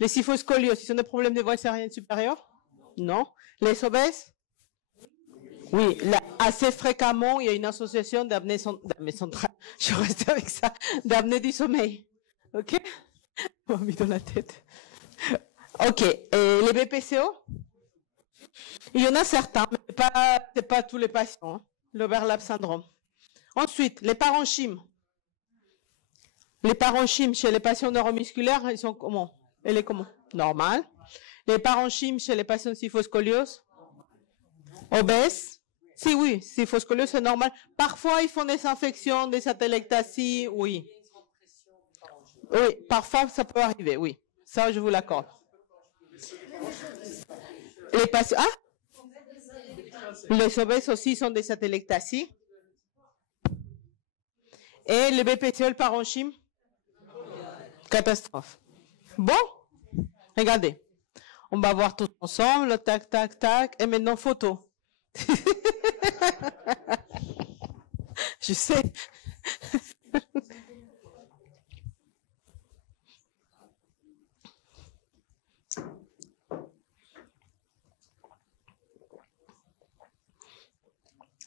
Les kyphoscoliosis, ce sont des problèmes des voies aériennes supérieures? Non. Les obèses? Oui, là, assez fréquemment, il y a une association d'apnée centrale. Je reste avec ça, d'apnée du sommeil. OK? On m'a mis dans la tête. Ok. Et les BPCO? Il y en a certains, mais c'est pas tous les patients. Hein. L'overlap syndrome. Ensuite, les parenchymes. Les parenchymes chez les patients neuromusculaires, ils sont comment? Elle est comment? Normal. Les parenchymes chez les patients syphoscoliose? Obèses? Si, oui, syphoscoliose, c'est normal. Parfois, ils font des infections, des atelectasies, oui. Oui, parfois, ça peut arriver, oui. Ça, je vous l'accorde. Les patients... Ah? Les obèses aussi sont des atelectasies. Et les BPCO, le parenchyme? Catastrophe. Bon, regardez. On va voir tout ensemble, tac, tac, tac, et maintenant photo. Je sais.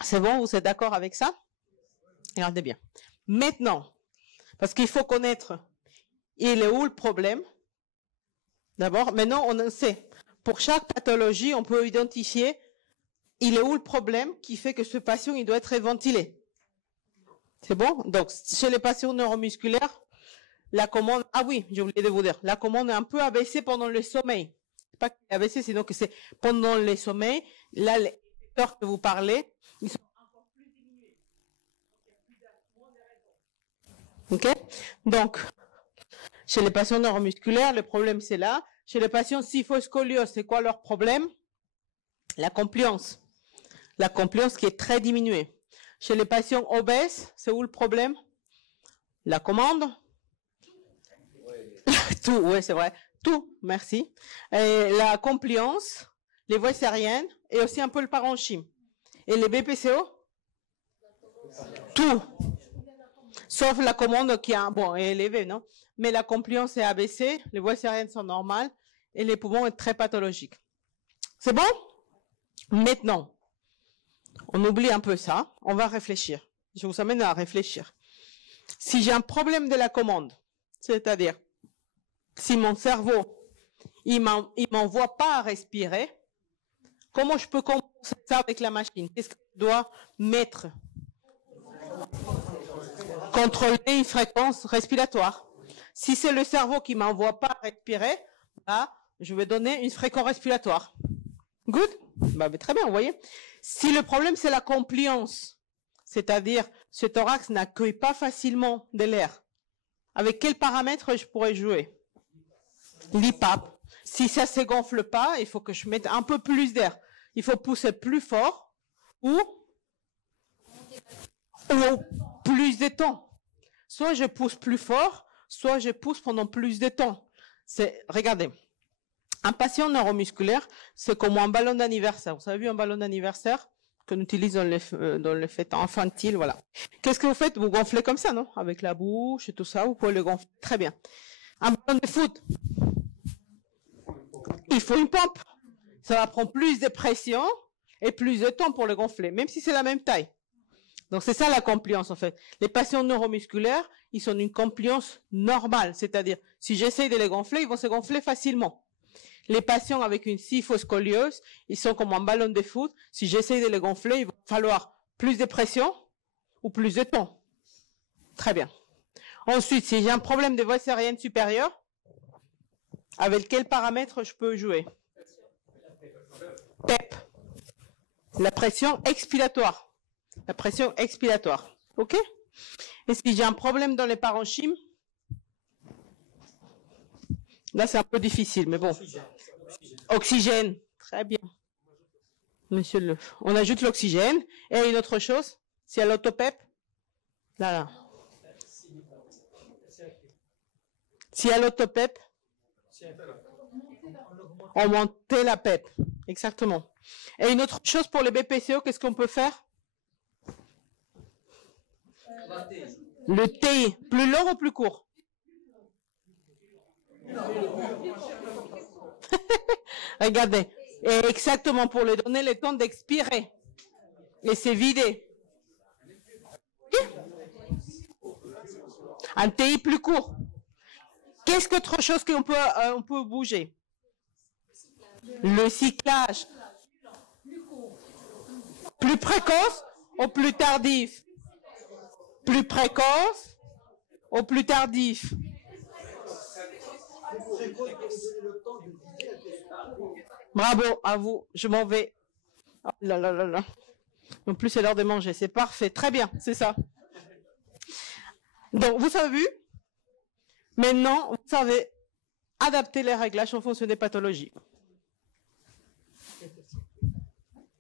C'est bon, vous êtes d'accord avec ça? Regardez bien. Maintenant, parce qu'il faut connaître, il est où le problème? D'abord, maintenant, on sait. Pour chaque pathologie, on peut identifier, il est où le problème qui fait que ce patient, il doit être ventilé. C'est bon? Donc, chez les patients neuromusculaires, la commande, ah oui, j'ai oublié de vous dire, la commande est un peu abaissée pendant le sommeil. C'est pas qu'il est abaissé, sinon que c'est pendant le sommeil. Là, les secteurs que vous parlez, ils sont encore plus diminués. Ok? Donc, chez les patients neuromusculaires, le problème c'est là. Chez les patients syphoscoliose, c'est quoi leur problème? La compliance. La compliance qui est très diminuée. Chez les patients obèses, c'est où le problème? La commande? Tout, oui, c'est vrai. Tout, merci. Et la compliance, les voies cériennes et aussi un peu le parenchyme. Et les BPCO? Tout. Sauf la commande qui est élevée, non? Mais la compliance est abaissée, les voies cériennes sont normales et les poumons sont très pathologiques. C'est bon? Maintenant, on oublie un peu ça, on va réfléchir. Je vous amène à réfléchir. Si j'ai un problème de la commande, c'est-à-dire, si mon cerveau, il m'envoie pas à respirer, comment je peux compenser ça avec la machine? Qu'est-ce que je dois mettre? Contrôler une fréquence respiratoire. Si c'est le cerveau qui m'envoie pas à respirer, bah, je vais donner une fréquence respiratoire. Good? Bah, très bien, vous voyez. Si le problème c'est la compliance, c'est-à-dire ce thorax n'accueille pas facilement de l'air, avec quel paramètre je pourrais jouer? L'IPAP. Si ça se gonfle pas, il faut que je mette un peu plus d'air. Il faut pousser plus fort ou plus de temps. Soit je pousse plus fort, soit je pousse pendant plus de temps. Regardez, un patient neuromusculaire, c'est comme un ballon d'anniversaire. Vous avez vu un ballon d'anniversaire qu'on utilise dans les fêtes infantiles, voilà. Qu'est-ce que vous faites? Vous gonflez comme ça, non? Avec la bouche et tout ça, vous pouvez le gonfler. Très bien. Un ballon de foot, il faut une pompe. Ça va prendre plus de pression et plus de temps pour le gonfler, même si c'est la même taille. Donc c'est ça la compliance en fait. Les patients neuromusculaires, ils sont d'une compliance normale, c'est-à-dire si j'essaye de les gonfler, ils vont se gonfler facilement. Les patients avec une syphoscoliose, ils sont comme un ballon de foot. Si j'essaye de les gonfler, il va falloir plus de pression ou plus de temps. Très bien. Ensuite, si j'ai un problème de voie cérienne supérieure, avec quel paramètre je peux jouer? PEP. La pression expiratoire. La pression expiratoire. OK? Et si j'ai un problème dans les parenchymes, là c'est un peu difficile, mais bon. Oxygène. Très bien. Monsieur le... On ajoute l'oxygène. Et une autre chose, c'est à l'autopep. Là. Si à l'autopep, on montait la PEP. Exactement. Et une autre chose pour les BPCO, qu'est-ce qu'on peut faire? Le TI, plus long ou plus court? Regardez, et exactement pour lui donner le temps d'expirer et se vider. Un TI plus court. Qu'est-ce qu'autre chose qu'on peut, on peut bouger? Le cyclage. Plus précoce ou plus tardif? Plus précoce ou plus tardif? Bravo à vous, je m'en vais. Oh là là là là. En plus, c'est l'heure de manger, c'est parfait, très bien, c'est ça. Donc, vous avez vu? Maintenant, vous savez adapter les réglages en fonction des pathologies.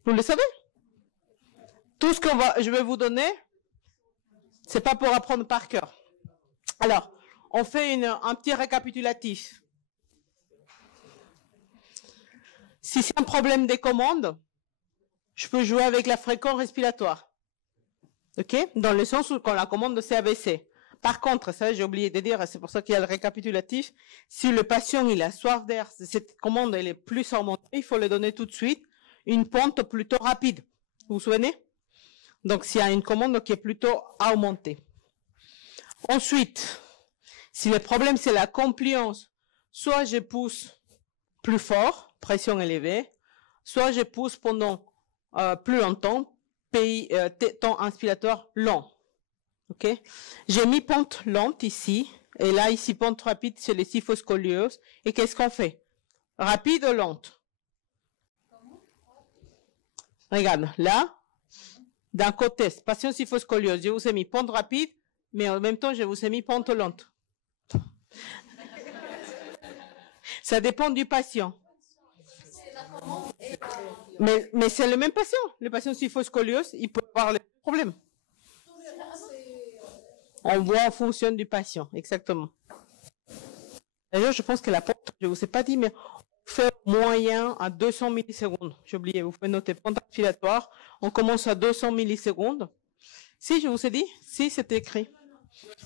Vous le savez? Tout ce que je vais vous donner, c'est pas pour apprendre par cœur. Alors, on fait un petit récapitulatif. Si c'est un problème des commandes, je peux jouer avec la fréquence respiratoire. OK? Dans le sens où quand la commande c'est ABC. Par contre, ça j'ai oublié de dire, c'est pour ça qu'il y a le récapitulatif, si le patient il a soif d'air, cette commande elle est plus augmentée, il faut le donner tout de suite une pente plutôt rapide. Vous vous souvenez? Donc s'il y a une commande qui est plutôt augmentée. Ensuite, si le problème c'est la compliance, soit je pousse plus fort, pression élevée, soit je pousse pendant plus longtemps, temps inspiratoire lent. Ok? J'ai mis pente lente ici, et là ici pente rapide c'est les kyphoscoliosis. Et qu'est-ce qu'on fait? Rapide ou lente? Regarde, là, d'un côté, patient kyphoscoliosis, je vous ai mis pente rapide, mais en même temps je vous ai mis pente lente. Ça dépend du patient. Mais c'est le même patient. Le patient kyphoscoliosis, il peut avoir le problème. On voit en fonction du patient, exactement. D'ailleurs, je pense que la pente, je ne vous ai pas dit, mais on fait moyen à 200 millisecondes. J'ai oublié, vous pouvez noter pente inspiratoire. On commence à 200 millisecondes. Si, je vous ai dit, si, c'est écrit.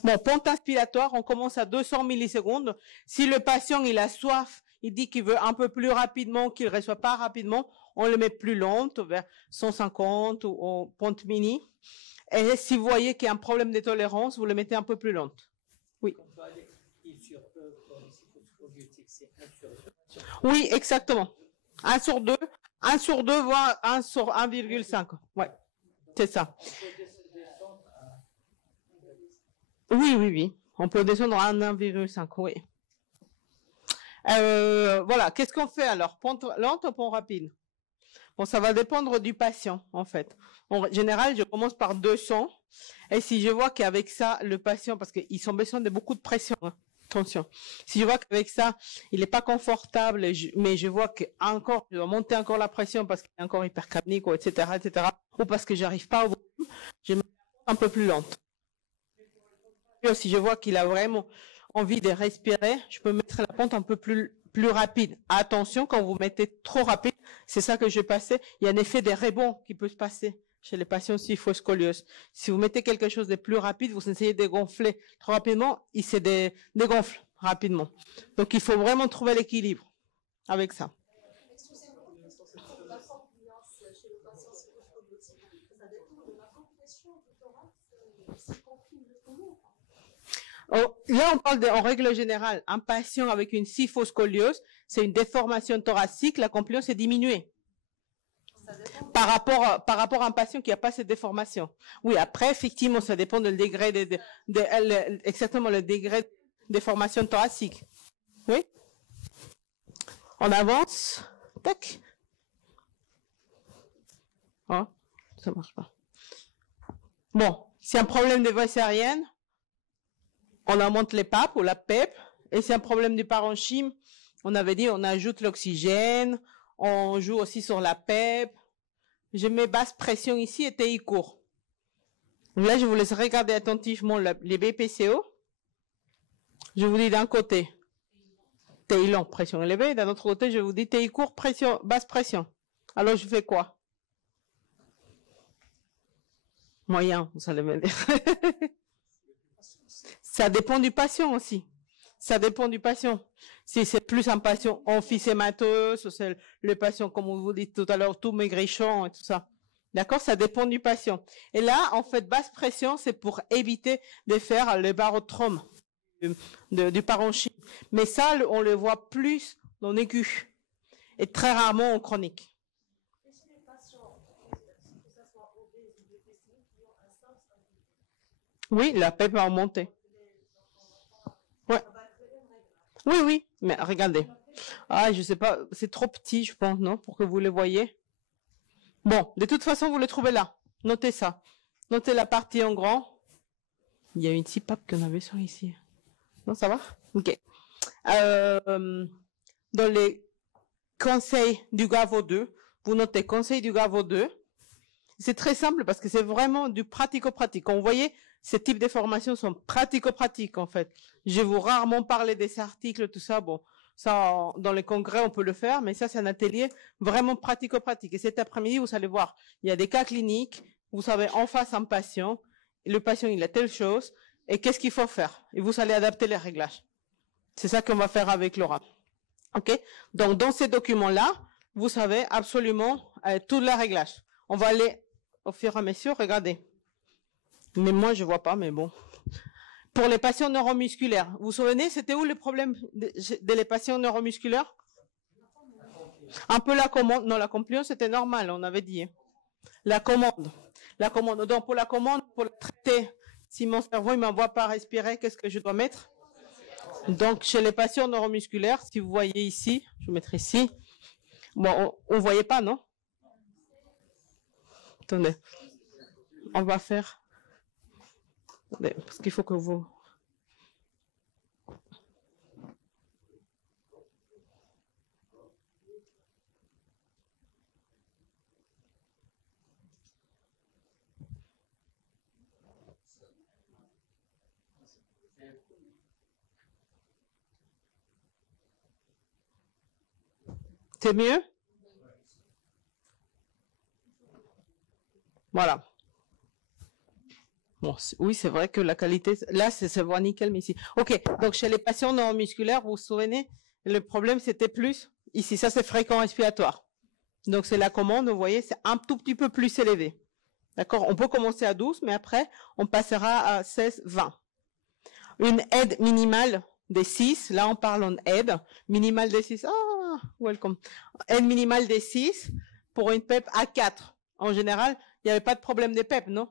Bon, pente inspiratoire, on commence à 200 millisecondes. Si le patient, il a soif, il dit qu'il veut un peu plus rapidement, qu'il ne reçoit pas rapidement, on le met plus lente, vers 150 ou en pente mini. Et si vous voyez qu'il y a un problème de tolérance, vous le mettez un peu plus lente. Oui. Oui, exactement. 1 sur 2, voire 1 sur 1,5. Ouais, c'est ça. Oui. On peut descendre à 1,5, oui. Voilà, qu'est-ce qu'on fait alors? Pente lente ou pente rapide? Bon, ça va dépendre du patient, en fait. En général, je commence par 200. Et si je vois qu'avec ça, le patient, parce qu'ils ont besoin de beaucoup de pression, hein, attention. Si je vois qu'avec ça, il n'est pas confortable, mais je vois qu'encore, je dois monter encore la pression parce qu'il est encore hypercapnique, etc., ou parce que j'arrive pas au volume, je mets un peu plus lente. Et si je vois qu'il a vraiment envie de respirer, je peux mettre la pente un peu plus rapide. Attention, quand vous mettez trop rapide, c'est ça que je passais, il y a un effet de rebond qui peut se passer chez les patients kyphoscoliosis. Si vous mettez quelque chose de plus rapide, vous essayez de gonfler trop rapidement, il se dégonfle rapidement. Donc il faut vraiment trouver l'équilibre avec ça. Là, on parle en règle générale, un patient avec une kyphoscoliosis, c'est une déformation thoracique, la compliance est diminuée. Par rapport à un patient qui n'a pas cette déformation. Oui, après, effectivement, ça dépend du degré exactement le degré de déformation thoracique. Oui? On avance. Tac. Oh, ça marche pas. Bon, c'est un problème de voie aérienne. On augmente les PAP ou la PEP. Et c'est un problème du parenchyme. On avait dit, on ajoute l'oxygène. On joue aussi sur la PEP. Je mets basse pression ici et TI court. Là, je vous laisse regarder attentivement les BPCO. Je vous dis d'un côté, TI long, pression élevée. D'un autre côté, je vous dis TI court, pression, basse pression. Alors, je fais quoi? Moyen, vous allez me dire. Ça dépend du patient aussi. Ça dépend du patient. Si c'est plus un patient emphysémateux, c'est le patient, comme vous dites tout à l'heure, tout maigrichon et tout ça. D'accord? Ça dépend du patient. Et là, en fait, basse pression, c'est pour éviter de faire le barotrauma. du parenchyme. Mais ça, on le voit plus en aigu et très rarement en chronique. Et chez les patients, que ce soit obèses ou dépressifs, qui ont un sens Oui, la PEP va augmenter. Ouais. Oui, oui, mais regardez. Ah, je sais pas, c'est trop petit, je pense, non, pour que vous le voyez. Bon, de toute façon, vous le trouvez là. Notez ça. Notez la partie en grand. Il y a une CPAP qu'on avait sur ici. Non, ça va? Ok. Dans les conseils du GAVO 2, vous notez conseil du GAVO 2. C'est très simple parce que c'est vraiment du pratico-pratique. Quand vous voyez, ces types de formations sont pratico-pratiques, en fait. Je vais vous rarement parler des articles, tout ça. Bon, ça, dans les congrès, on peut le faire, mais ça, c'est un atelier vraiment pratico-pratique. Et cet après-midi, vous allez voir, il y a des cas cliniques. Vous savez, en face, un patient. Le patient, il a telle chose. Et qu'est-ce qu'il faut faire? Et vous allez adapter les réglages. C'est ça qu'on va faire avec Laura. OK? Donc, dans ces documents-là, vous savez absolument tous les réglages. On va aller au fur et à mesure, regardez. Mais moi, je vois pas, mais bon. Pour les patients neuromusculaires, vous vous souvenez, c'était où le problème des patients neuromusculaires? Un peu la commande. Non, la compliance, c'était normal, on avait dit. La commande. La commande. Donc, pour la commande, pour le traiter, si mon cerveau ne m'envoie pas respirer, qu'est-ce que je dois mettre? Donc, chez les patients neuromusculaires, si vous voyez ici, je vais mettre ici. Bon, on ne voyait pas, non? Attendez. On va faire... Attendez, parce qu'il faut que vous... C'est mieux? Voilà. Bon, oui, c'est vrai que la qualité, là, se voit nickel, mais ici. OK, donc chez les patients neuromusculaires, vous vous souvenez, le problème, c'était plus, ici, ça, c'est fréquent respiratoire. Donc, c'est la commande, vous voyez, c'est un tout petit peu plus élevé. D'accord? On peut commencer à 12, mais après, on passera à 16, 20. Une aide minimale des 6, là, on parle en aide, minimale des 6, ah, welcome. Aide minimale des 6 pour une PEP à 4. En général, il n'y avait pas de problème des PEP, non?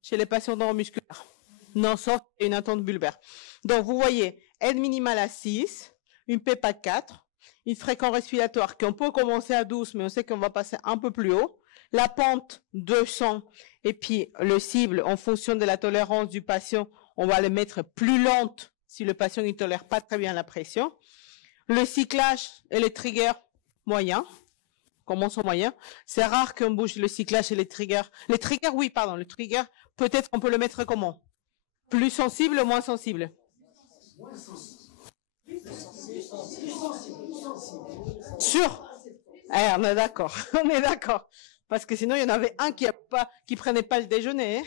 Chez les patients neuromusculaires. Non, sauf une attente bulbaire. Donc, vous voyez, aide minimale à 6, une PEP à 4, une fréquence respiratoire qu'on peut commencer à 12, mais on sait qu'on va passer un peu plus haut. La pente 200, et puis le cible, en fonction de la tolérance du patient, on va le mettre plus lente si le patient ne tolère pas très bien la pression. Le cyclage et les triggers moyens. Commençons moyen. C'est rare qu'on bouge le cyclage et les triggers. Les triggers, oui, pardon, le trigger, peut-être qu'on peut le mettre comment? Plus sensible ou moins sensible? Sûr? On est d'accord. On est d'accord. Parce que sinon, il y en avait un qui prenait pas le déjeuner. Hein.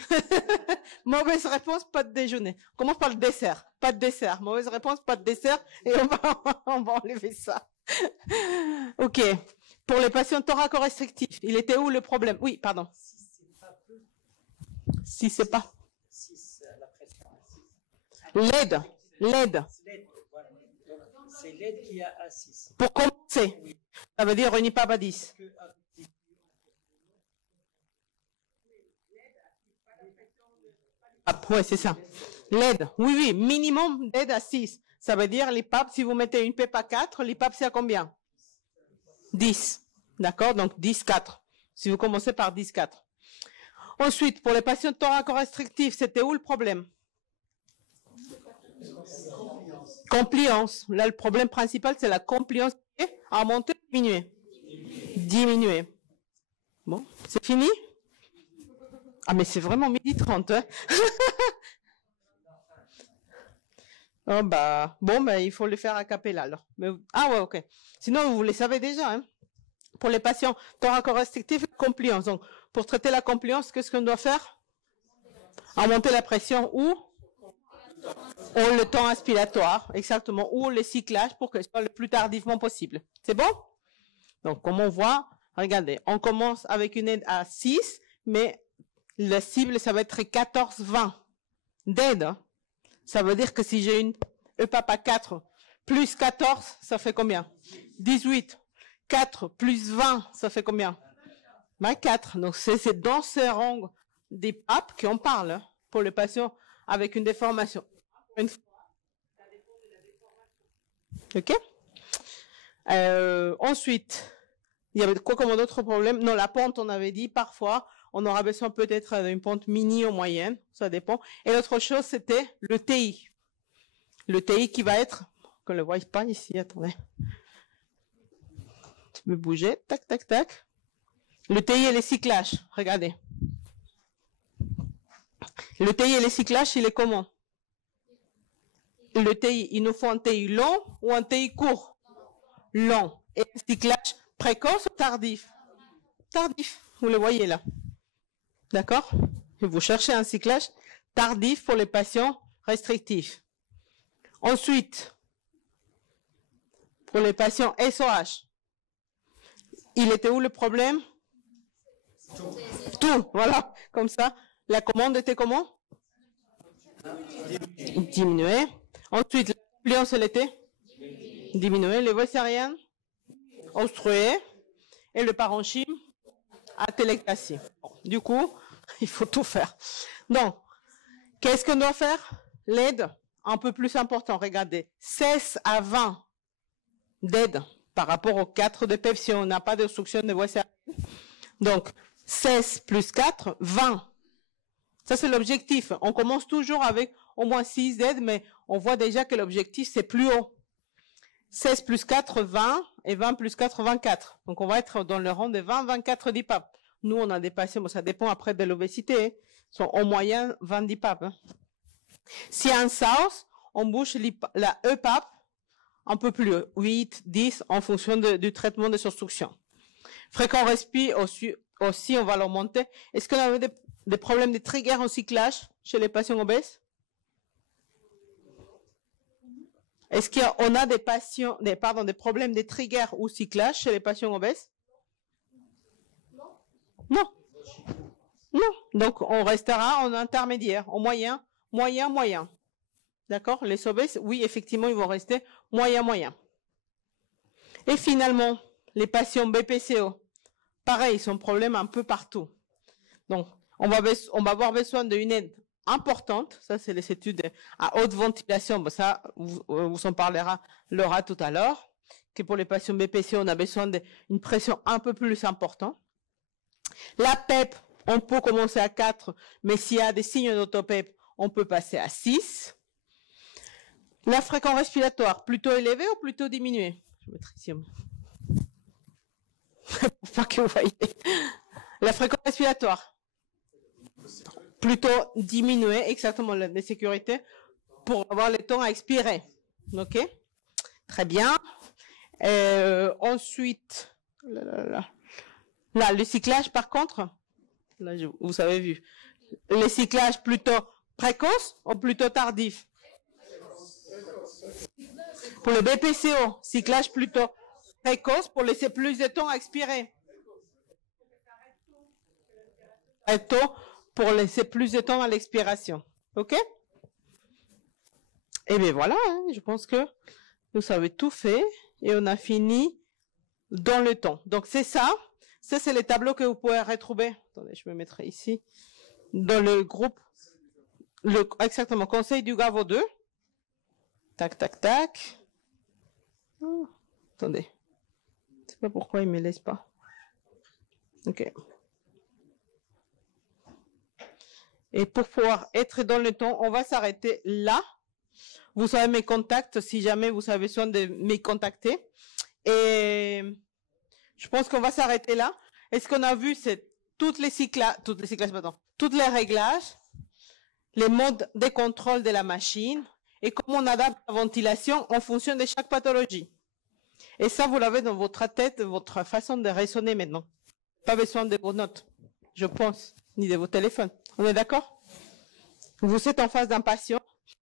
Mauvaise réponse, pas de déjeuner. On commence par le dessert. Pas de dessert. Mauvaise réponse, pas de dessert. Et on va enlever ça. OK. Pour les patients thoraco-restrictifs, il était où le problème? Oui, pardon. Si c'est pas. L'aide. L'aide. C'est l'aide qui a à 6. Pour commencer. Ça veut dire une IPAP à 10. Oui, c'est ça. L'aide. Oui, oui, minimum d'aide à 6. Ça veut dire l'IPAP, si vous mettez une PEP à 4, l'IPAP c'est à combien? 10. D'accord? Donc 10, 4. Si vous commencez par 10, 4. Ensuite, pour les patients thoraco-restrictifs, c'était où le problème? Compliance. Là, le problème principal, c'est la compliance. À monter, diminuer. Diminuer. Bon, c'est fini? Ah, mais c'est vraiment 12h30, hein? Oh, bah, bon, bah, il faut le faire a cappella, alors. Mais, ah, ouais, ok. Sinon, vous les savez déjà, hein? Pour les patients thoraco-restrictifs, compliance. Donc, pour traiter la compliance, qu'est-ce qu'on doit faire? Augmenter la pression ou le temps aspiratoire, exactement, ou le cyclage pour que ce soit le plus tardivement possible. C'est bon? Donc, comme on voit, regardez, on commence avec une aide à 6, mais la cible, ça va être 14-20 d'aide. Ça veut dire que si j'ai une EPAP à 4 plus 14, ça fait combien? 18. 4 plus 20, ça fait combien? 24. Donc, c'est dans ces rangs des PAP qu'on parle hein, pour les patients avec une déformation. OK? Ensuite, il y avait quoi comme autre problème? Non, la pente, on avait dit, parfois, on aura besoin peut-être d'une pente mini ou moyenne, ça dépend. Et l'autre chose, c'était le TI. Le TI qui va être, qu'on ne le voit pas ici, attendez. Tu peux bouger, tac, tac, tac. Le TI et les cyclages, regardez. Le TI et les cyclages, il est comment? Le TI, il nous faut un TI long ou un TI court? Long. Et un cyclage précoce ou tardif? Tardif, vous le voyez là. D'accord? Et vous cherchez un cyclage tardif pour les patients restrictifs. Ensuite, pour les patients SOH, il était où le problème? Tout, voilà, comme ça. La commande était comment? Diminuée. Ensuite, la compliance, elle était diminuée. Les voies céréales, obstruées. Et le parenchyme, atelectasie. Du coup, il faut tout faire. Donc, qu'est-ce qu'on doit faire? L'aide, un peu plus important. Regardez, 16 à 20 d'aide par rapport aux 4 de PEP si on n'a pas d'obstruction de voies céréales. Donc, 16 plus 4, 20. Ça, c'est l'objectif. On commence toujours avec au moins 6 d'aide, mais on voit déjà que l'objectif, c'est plus haut. 16 plus 4, 20, et 20 plus 4, 24. Donc, on va être dans le rang de 20, 24 d'IPAP. Nous, on a des patients, bon, ça dépend après de l'obésité, hein, sont en moyenne 20 d'IPAP. Hein. Si un SAOS, on bouge la EPAP un peu plus haut, 8, 10, en fonction du traitement de obstruction. Fréquent respi aussi, on va l'augmenter. Est-ce qu'on avait des problèmes de trigger en cyclage chez les patients obèses? Est-ce qu'on a des problèmes de trigger ou cyclage chez les patients obèses? Non. Non. Donc, on restera en intermédiaire, en moyen, moyen, moyen. D'accord? Les obèses, oui, effectivement, ils vont rester moyen, moyen. Et finalement, les patients BPCO, pareil, ils ont problème un peu partout. Donc, on va avoir besoin d'une aide importante. Ça, c'est les études à haute ventilation. Bon, ça, vous en parlera Laura tout à l'heure. Que pour les patients BPCO, on a besoin d'une pression un peu plus importante. La PEP, on peut commencer à 4, mais s'il y a des signes d'autopep, on peut passer à 6. La fréquence respiratoire, plutôt élevée ou plutôt diminuée? Je vais mettre ici. Pour pas que vous voyez. La fréquence respiratoire, plutôt diminuée, exactement la sécurité, pour avoir le temps à expirer. OK? Très bien. Ensuite, là, le cyclage, par contre, là, vous avez vu, les cyclages plutôt précoces ou plutôt tardifs? Pour le BPCO, cyclage plutôt précoce pour laisser plus de temps à expirer. Pour laisser plus de temps à l'expiration. OK? Et bien voilà, hein, je pense que vous avez tout fait et on a fini dans le temps. Donc c'est ça. Ça, c'est les tableaux que vous pouvez retrouver. Attendez, je me mettrai ici. Dans le groupe. Exactement. Conseil du GAVO 2. Tac, tac, tac. Oh, attendez. Je sais pas pourquoi il me laisse pas. OK. Et pour pouvoir être dans le temps, on va s'arrêter là. Vous avez mes contacts si jamais vous avez besoin de me contacter. Et je pense qu'on va s'arrêter là. Et ce qu'on a vu, c'est toutes les réglages, les modes de contrôle de la machine et comment on adapte la ventilation en fonction de chaque pathologie. Et ça, vous l'avez dans votre tête, votre façon de raisonner maintenant. Pas besoin de vos notes, je pense, ni de vos téléphones. On est d'accord? Vous êtes en face d'un patient